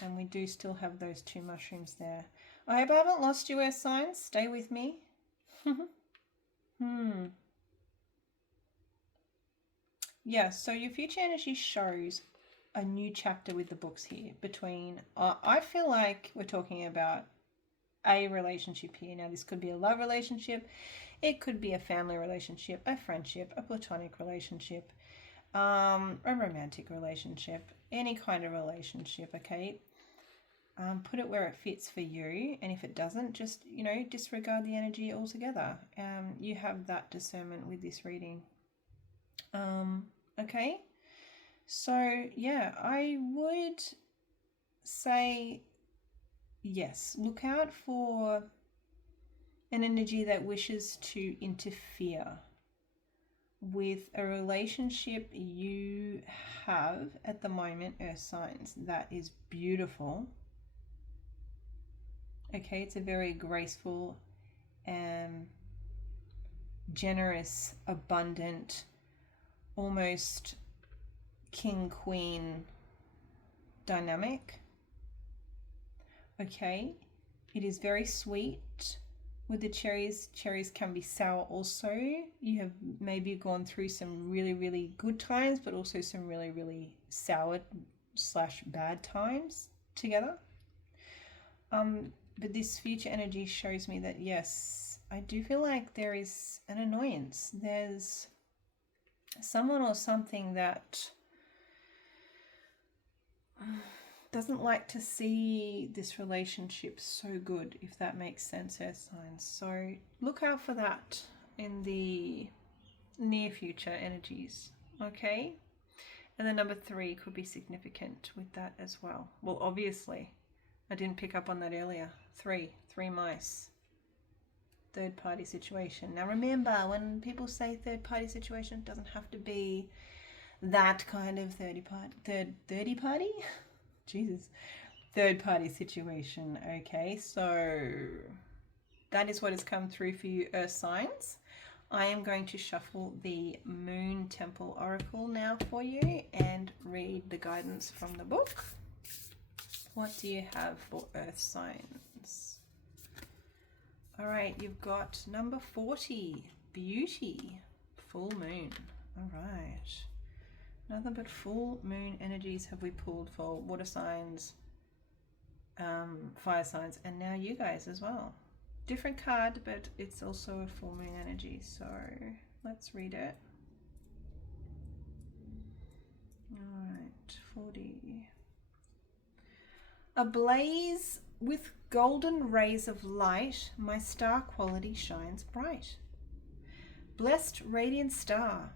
And we do still have those 2 mushrooms there. I hope I haven't lost you, earth signs. Stay with me. Yeah, so your future energy shows a new chapter with the books here between, I feel like we're talking about a relationship here. Now, this could be a love relationship. It could be a family relationship, a friendship, a platonic relationship, a romantic relationship, any kind of relationship, okay? put it where it fits for you, and if it doesn't, just, you know, disregard the energy altogether. You have that discernment with this reading. Okay, so yeah, I would say yes, look out for an energy that wishes to interfere with a relationship you have at the moment, earth signs. That is beautiful. Okay, it's a very graceful and generous, abundant, almost king-queen dynamic. Okay, it is very sweet with the cherries. Cherries can be sour also. You have maybe gone through some really, really good times, but also some really, really sour / bad times together. But this future energy shows me that, yes, I do feel like there is an annoyance. There's someone or something that doesn't like to see this relationship so good, if that makes sense, earth signs. So look out for that in the near future energies, okay? And then number 3 could be significant with that as well. Well, obviously, I didn't pick up on that earlier. 3 mice. Third party situation. Now remember, when people say third party situation, it doesn't have to be that kind of third party situation. Okay, so that is what has come through for you, earth signs. I am going to shuffle the Moon Temple Oracle now for you and read the guidance from the book. What do you have for earth signs? All right, you've got number 40, beauty, full moon. All right. Nothing but full moon energies have we pulled for water signs, fire signs, and now you guys as well. Different card, but it's also a full moon energy. So let's read it. All right, 40. Ablaze with golden rays of light, my star quality shines bright. Blessed radiant star,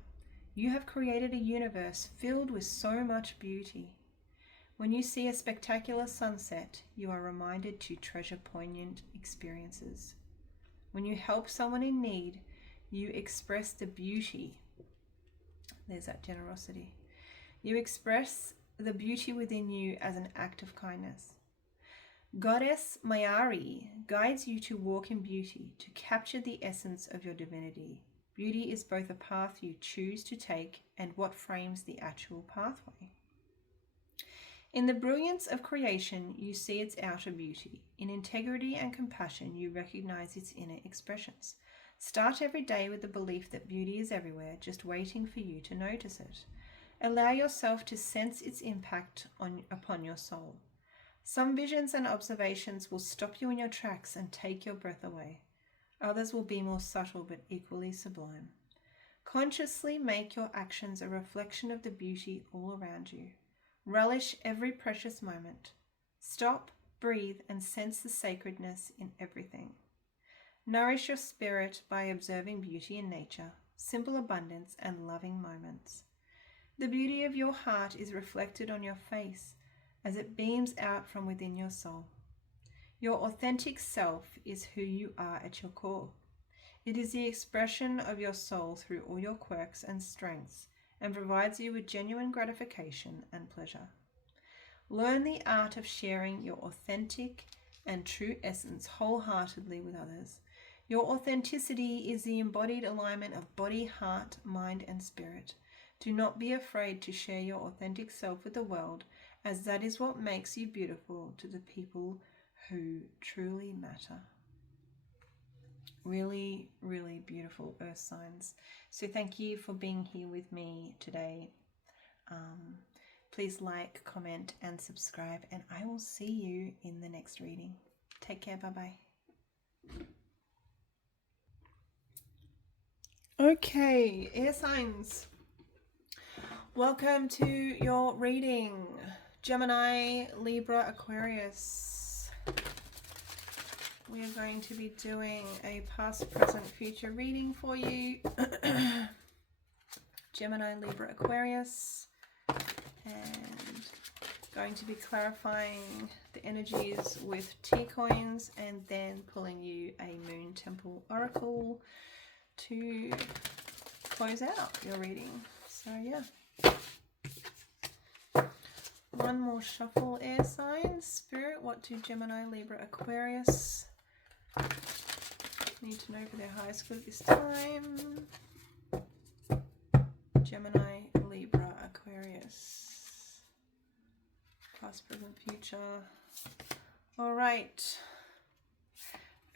you have created a universe filled with so much beauty. When you see a spectacular sunset, you are reminded to treasure poignant experiences. When you help someone in need, you express the beauty. There's that generosity. You express the beauty within you as an act of kindness. Goddess Mayari guides you to walk in beauty, to capture the essence of your divinity. Beauty is both a path you choose to take and what frames the actual pathway. In the brilliance of creation, you see its outer beauty. In integrity and compassion, you recognize its inner expressions. Start every day with the belief that beauty is everywhere, just waiting for you to notice it. Allow yourself to sense its impact upon your soul. Some visions and observations will stop you in your tracks and take your breath away. Others will be more subtle but equally sublime. Consciously make your actions a reflection of the beauty all around you. Relish every precious moment. Stop, breathe, and sense the sacredness in everything. Nourish your spirit by observing beauty in nature, simple abundance, and loving moments. The beauty of your heart is reflected on your face as it beams out from within your soul. Your authentic self is who you are at your core. It is the expression of your soul through all your quirks and strengths and provides you with genuine gratification and pleasure. Learn the art of sharing your authentic and true essence wholeheartedly with others. Your authenticity is the embodied alignment of body, heart, mind, and spirit. Do not be afraid to share your authentic self with the world, as that is what makes you beautiful to the people who truly matter. Really, really beautiful earth signs. So thank you for being here with me today. Please like, comment, and subscribe, and I will see you in the next reading. Take care. Bye-bye. Okay, air signs. Welcome to your reading. Gemini, Libra, Aquarius. We are going to be doing a past, present, future reading for you. Gemini, Libra, Aquarius. And going to be clarifying the energies with T-coins and then pulling you a Moon Temple Oracle to close out your reading. So yeah. One more shuffle, air signs. Spirit, what do Gemini, Libra, Aquarius need to know for their highest good at this time? Gemini, Libra, Aquarius. Past, present, future. All right.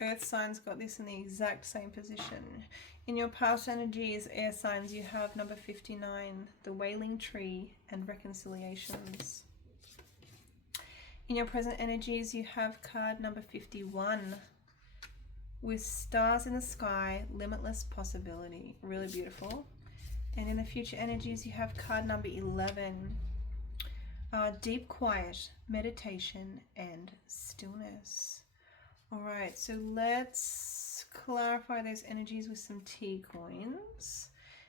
Earth signs got this in the exact same position. In your past energies, air signs, you have number 59, the Wailing Tree, and Reconciliations. In your present energies, you have card number 51, with Stars in the Sky, Limitless Possibility. Really beautiful. And in the future energies, you have card number 11, Deep Quiet, Meditation, and Stillness. All right, so let's clarify those energies with some T-coins.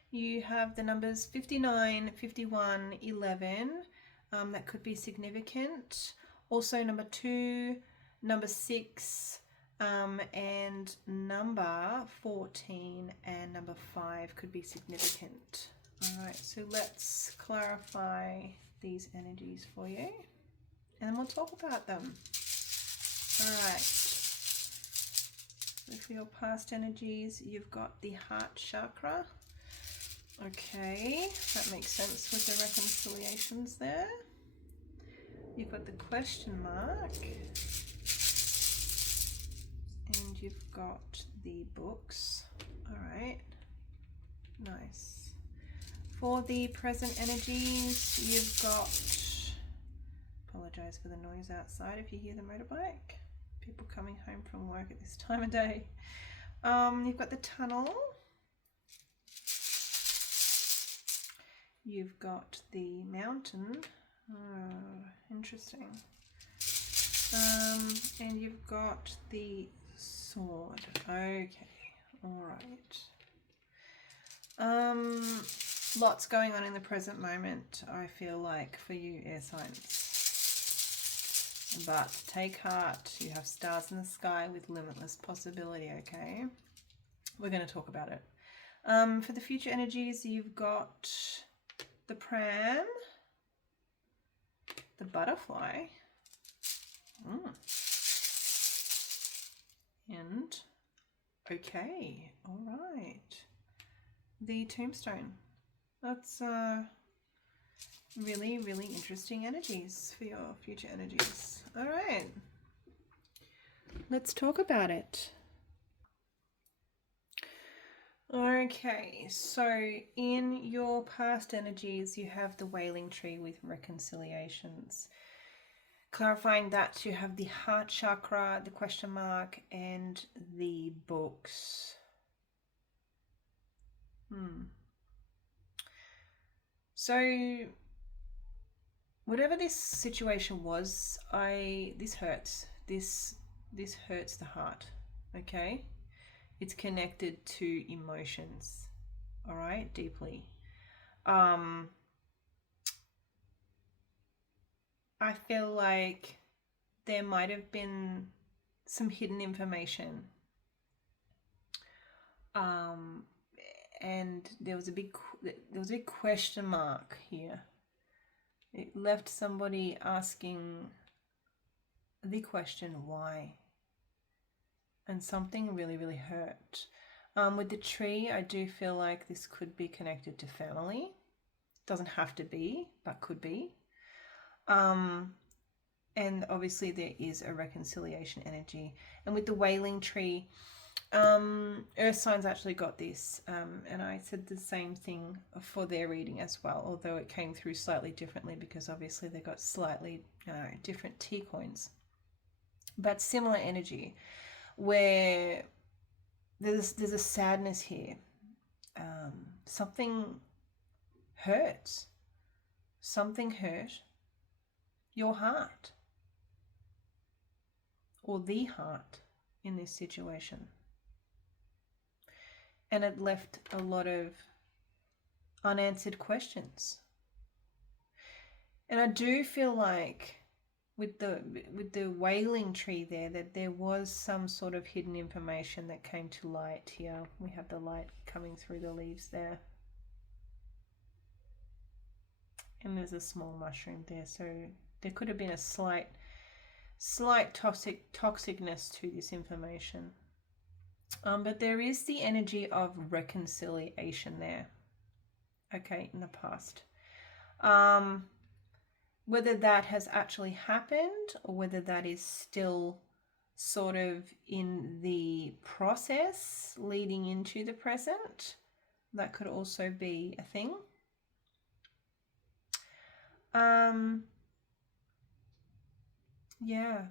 You have the numbers 59, 51, 11. That could be significant. Also number 2, number 6, and number 14 and number 5 could be significant. All right, so let's clarify these energies for you and then we'll talk about them. All right, so for your past energies, you've got the heart chakra. Okay, that makes sense with the reconciliations there. You've got the question mark. And you've got the books. All right, nice. For the present energies, you've got, apologize for the noise outside if you hear the motorbike. People coming home from work at this time of day. You've got the tunnel. You've got the mountain. Oh, interesting. And you've got the sword. Okay, all right. Lots going on in the present moment, I feel like, for you, air signs. But take heart. You have stars in the sky with limitless possibility, okay? We're going to talk about it. For the future energies, you've got the pram, the butterfly, and, okay, all right, the tombstone. That's really, really interesting energies for your future energies. All right, let's talk about it. Okay, so in your past energies, you have the Wailing Tree with reconciliations. Clarifying that, you have the heart chakra, the question mark, and the books. So whatever this situation was, this hurts. This hurts the heart, okay? It's connected to emotions, all right, deeply. I feel like there might have been some hidden information. And there was a big question mark here. It left somebody asking the question, why? And something really, really hurt. With the tree, I do feel like this could be connected to family. Doesn't have to be, but could be. And obviously there is a reconciliation energy. And with the Wailing Tree, earth signs actually got this, and I said the same thing for their reading as well, although it came through slightly differently because obviously they got slightly different T-coins, but similar energy, where there's a sadness here. Something hurts. Something hurt, your heart or the heart in this situation. And it left a lot of unanswered questions. And I do feel like with the wailing tree there, that there was some sort of hidden information that came to light here. We have the light coming through the leaves there. And there's a small mushroom there, so there could have been a slight toxicness to this information. But there is the energy of reconciliation there, okay, in the past. Whether that has actually happened or whether that is still sort of in the process leading into the present, that could also be a thing. Yeah,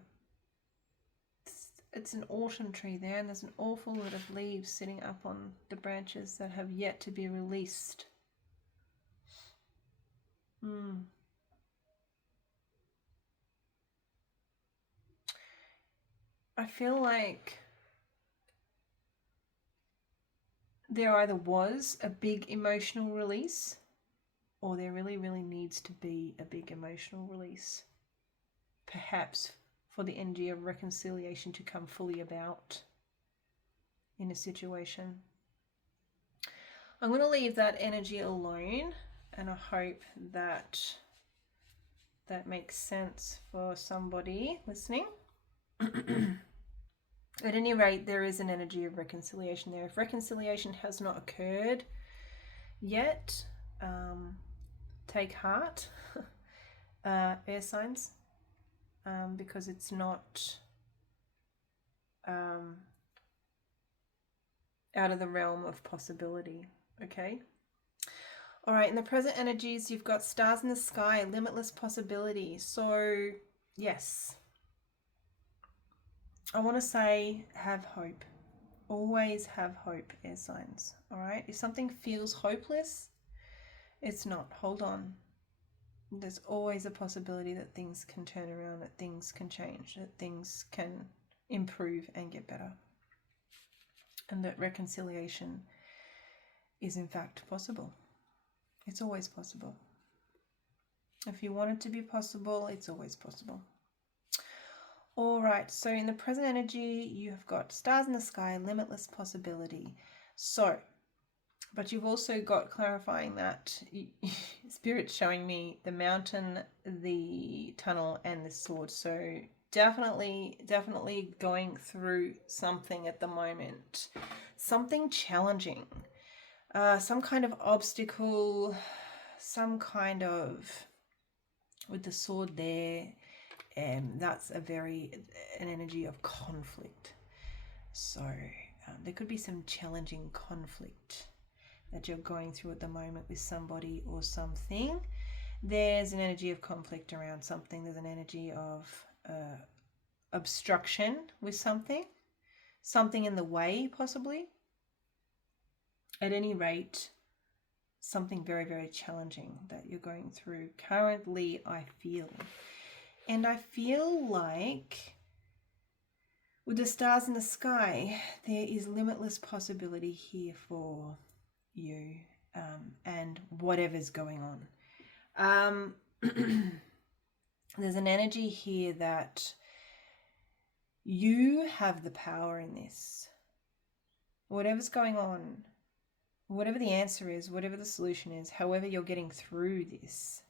it's an autumn tree there, and there's an awful lot of leaves sitting up on the branches that have yet to be released. I feel like there either was a big emotional release or there really, really needs to be a big emotional release. Perhaps for the energy of reconciliation to come fully about in a situation. I'm going to leave that energy alone, and I hope that that makes sense for somebody listening. At any rate, there is an energy of reconciliation there. If reconciliation has not occurred yet, take heart, air signs, because it's not out of the realm of possibility, okay? All right, in the present energies, you've got stars in the sky, limitless possibility. So, yes, I want to say have hope. Always have hope, air signs, all right? If something feels hopeless, it's not. Hold on. There's always a possibility that things can turn around, that things can change, that things can improve and get better. And that reconciliation is in fact possible. It's always possible. If you want it to be possible, it's always possible. All right, so in the present energy, you have got stars in the sky, limitless possibility. So, but you've also got clarifying that Spirit's showing me the mountain, the tunnel, and the sword. So definitely going through something at the moment. Something challenging. Some kind of obstacle, some kind of, with the sword there, that's an energy of conflict. So there could be some challenging conflict that you're going through at the moment with somebody or something. There's an energy of conflict around something. There's an energy of obstruction with something in the way, possibly. At any rate, something very, very challenging that you're going through currently, I feel. And I feel like with the stars in the sky, there is limitless possibility here for you and whatever's going on. There's an energy here that you have the power in this. Whatever's going on, whatever the answer is, whatever the solution is, however you're getting through this,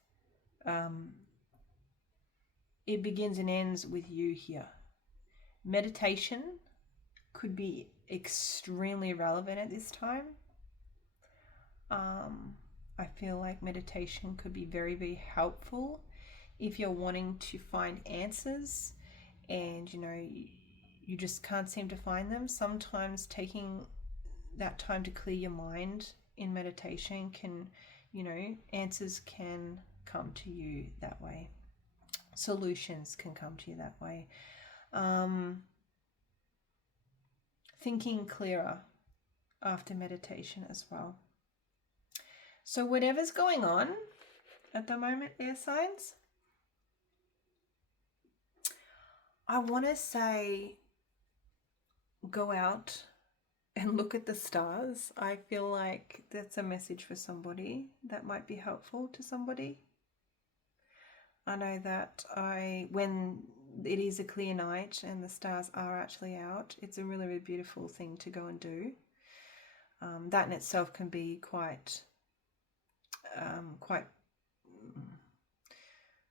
it begins and ends with you here. Meditation could be extremely relevant at this time. I feel like meditation could be very, very helpful if you're wanting to find answers and, you just can't seem to find them. Sometimes taking that time to clear your mind in meditation can, answers can come to you that way. Solutions can come to you that way. Thinking clearer after meditation as well. So whatever's going on at the moment, air signs, I want to say go out and look at the stars. I feel like that's a message for somebody that might be helpful to somebody. I know that when it is a clear night and the stars are actually out, it's a really, really beautiful thing to go and do. That in itself can be quite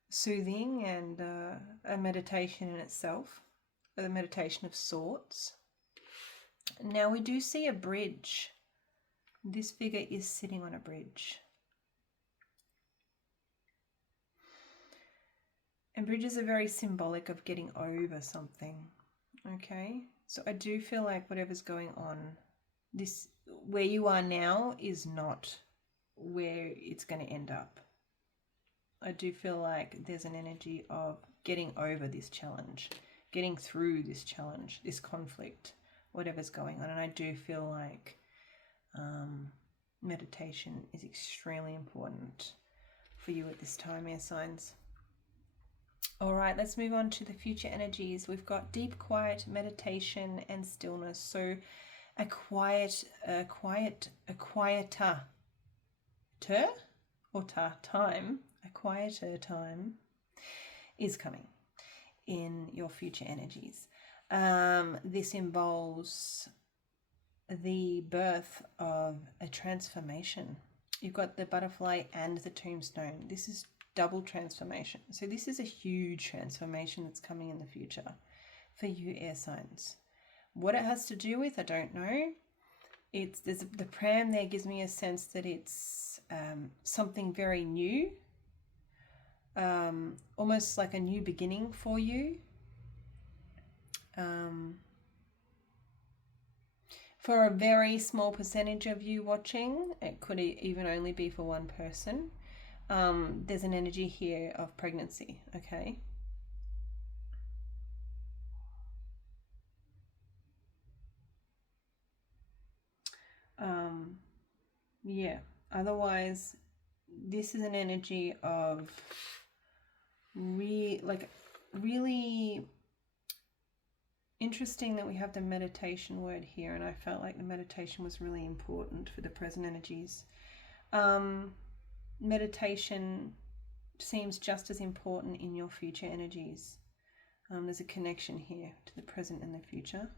soothing and a meditation in itself, a meditation of sorts. Now we do see a bridge. This figure is sitting on a bridge. And bridges are very symbolic of getting over something. Okay, so I do feel like whatever's going on, this where you are now is not where it's going to end up. I do feel like there's an energy of getting over this challenge, getting through this challenge, this conflict, whatever's going on. And I do feel like meditation is extremely important for you at this time, air signs. All right, let's move on to the future energies. We've got deep quiet, meditation, and stillness. So a quieter time is coming in your future energies. This involves the birth of a transformation. You've got the butterfly and the tombstone. This is double transformation. So this is a huge transformation that's coming in the future for you, air signs. What it has to do with, I don't know. There's the pram there gives me a sense that it's something very new, almost like a new beginning for you. For a very small percentage of you watching, it could even only be for one person. There's an energy here of pregnancy, okay? Yeah, otherwise this is an energy of really interesting that we have the meditation word here, and I felt like the meditation was really important for the present energies. Meditation seems just as important in your future energies. There's a connection here to the present and the future.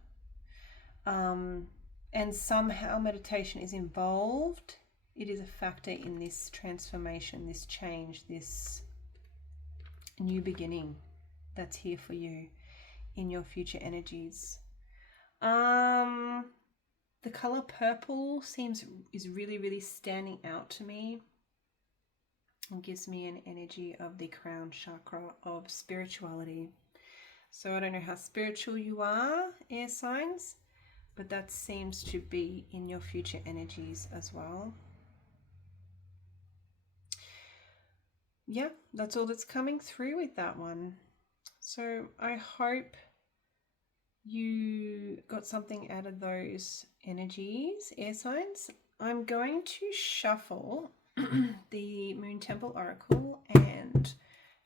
And somehow meditation is involved. It is a factor in this transformation, this change, this new beginning that's here for you in your future energies. The color purple is really, really standing out to me. It gives me an energy of the crown chakra of spirituality. So I don't know how spiritual you are, air signs, but that seems to be in your future energies as well. Yeah, that's all that's coming through with that one. So I hope you got something out of those energies, air signs. I'm going to shuffle the Moon Temple Oracle and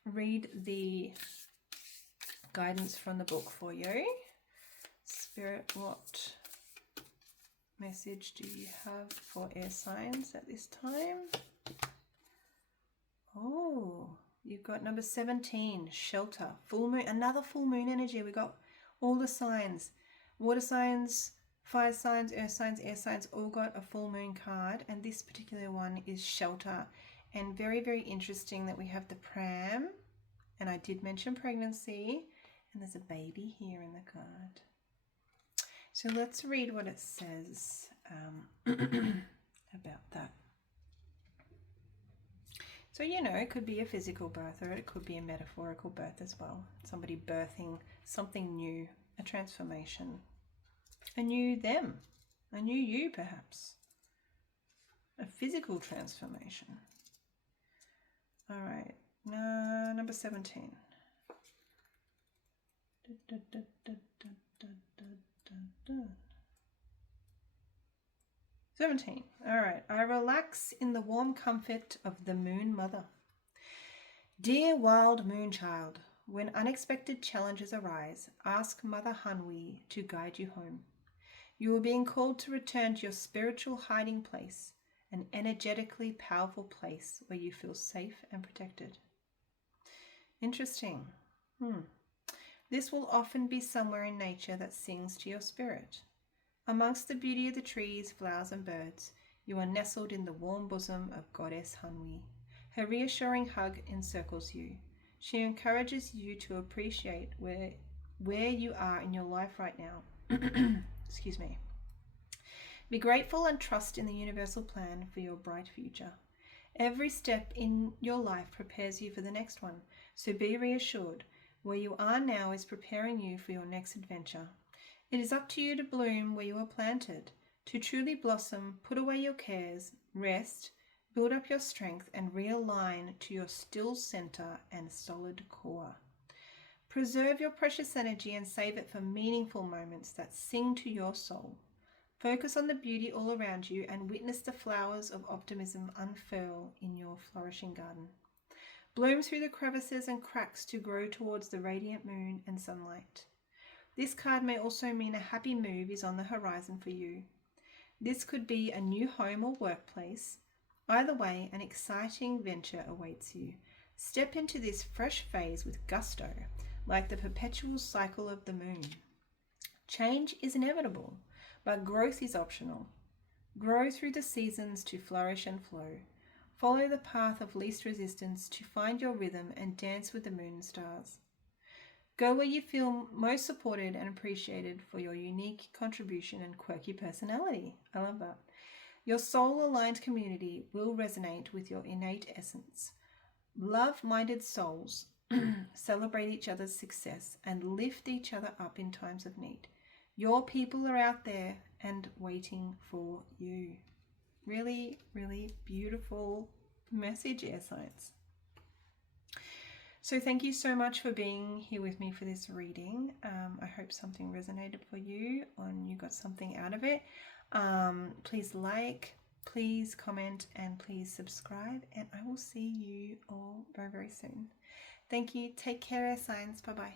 read the guidance from the book for you. Spirit, what message do you have for air signs at this time? Oh, you've got number 17, shelter, full moon, another full moon energy. We got all the signs, water signs, fire signs, earth signs, air signs, all got a full moon card, and this particular one is shelter. And very, very interesting that we have the pram, and I did mention pregnancy, and there's a baby here in the card. So let's read what it says about that. So, you know, it could be a physical birth, or it could be a metaphorical birth as well. Somebody birthing something new, a transformation, a new them, a new you perhaps, a physical transformation. All right, number 17. 17. All right. I relax in the warm comfort of the Moon Mother. Dear wild moon child, when unexpected challenges arise, ask Mother Hanwi to guide you home. You are being called to return to your spiritual hiding place, an energetically powerful place where you feel safe and protected. Interesting. This will often be somewhere in nature that sings to your spirit. Amongst the beauty of the trees, flowers, and birds, you are nestled in the warm bosom of Goddess Hanwi. Her reassuring hug encircles you. She encourages you to appreciate where you are in your life right now. Excuse me. Be grateful and trust in the universal plan for your bright future. Every step in your life prepares you for the next one, so be reassured. Where you are now is preparing you for your next adventure. It is up to you to bloom where you are planted. To truly blossom, put away your cares, rest, build up your strength, and realign to your still center and solid core. Preserve your precious energy and save it for meaningful moments that sing to your soul. Focus on the beauty all around you and witness the flowers of optimism unfurl in your flourishing garden. Bloom through the crevices and cracks to grow towards the radiant moon and sunlight. This card may also mean a happy move is on the horizon for you. This could be a new home or workplace. Either way, an exciting venture awaits you. Step into this fresh phase with gusto, like the perpetual cycle of the moon. Change is inevitable, but growth is optional. Grow through the seasons to flourish and flow. Follow the path of least resistance to find your rhythm and dance with the moon and stars. Go where you feel most supported and appreciated for your unique contribution and quirky personality. I love that. Your soul-aligned community will resonate with your innate essence. Love-minded souls celebrate each other's success and lift each other up in times of need. Your people are out there and waiting for you. Really, really beautiful message, air signs. So thank you so much for being here with me for this reading. I hope something resonated for you and you got something out of it. Please like, please comment, and please subscribe. And I will see you all very, very soon. Thank you. Take care, air signs. Bye-bye.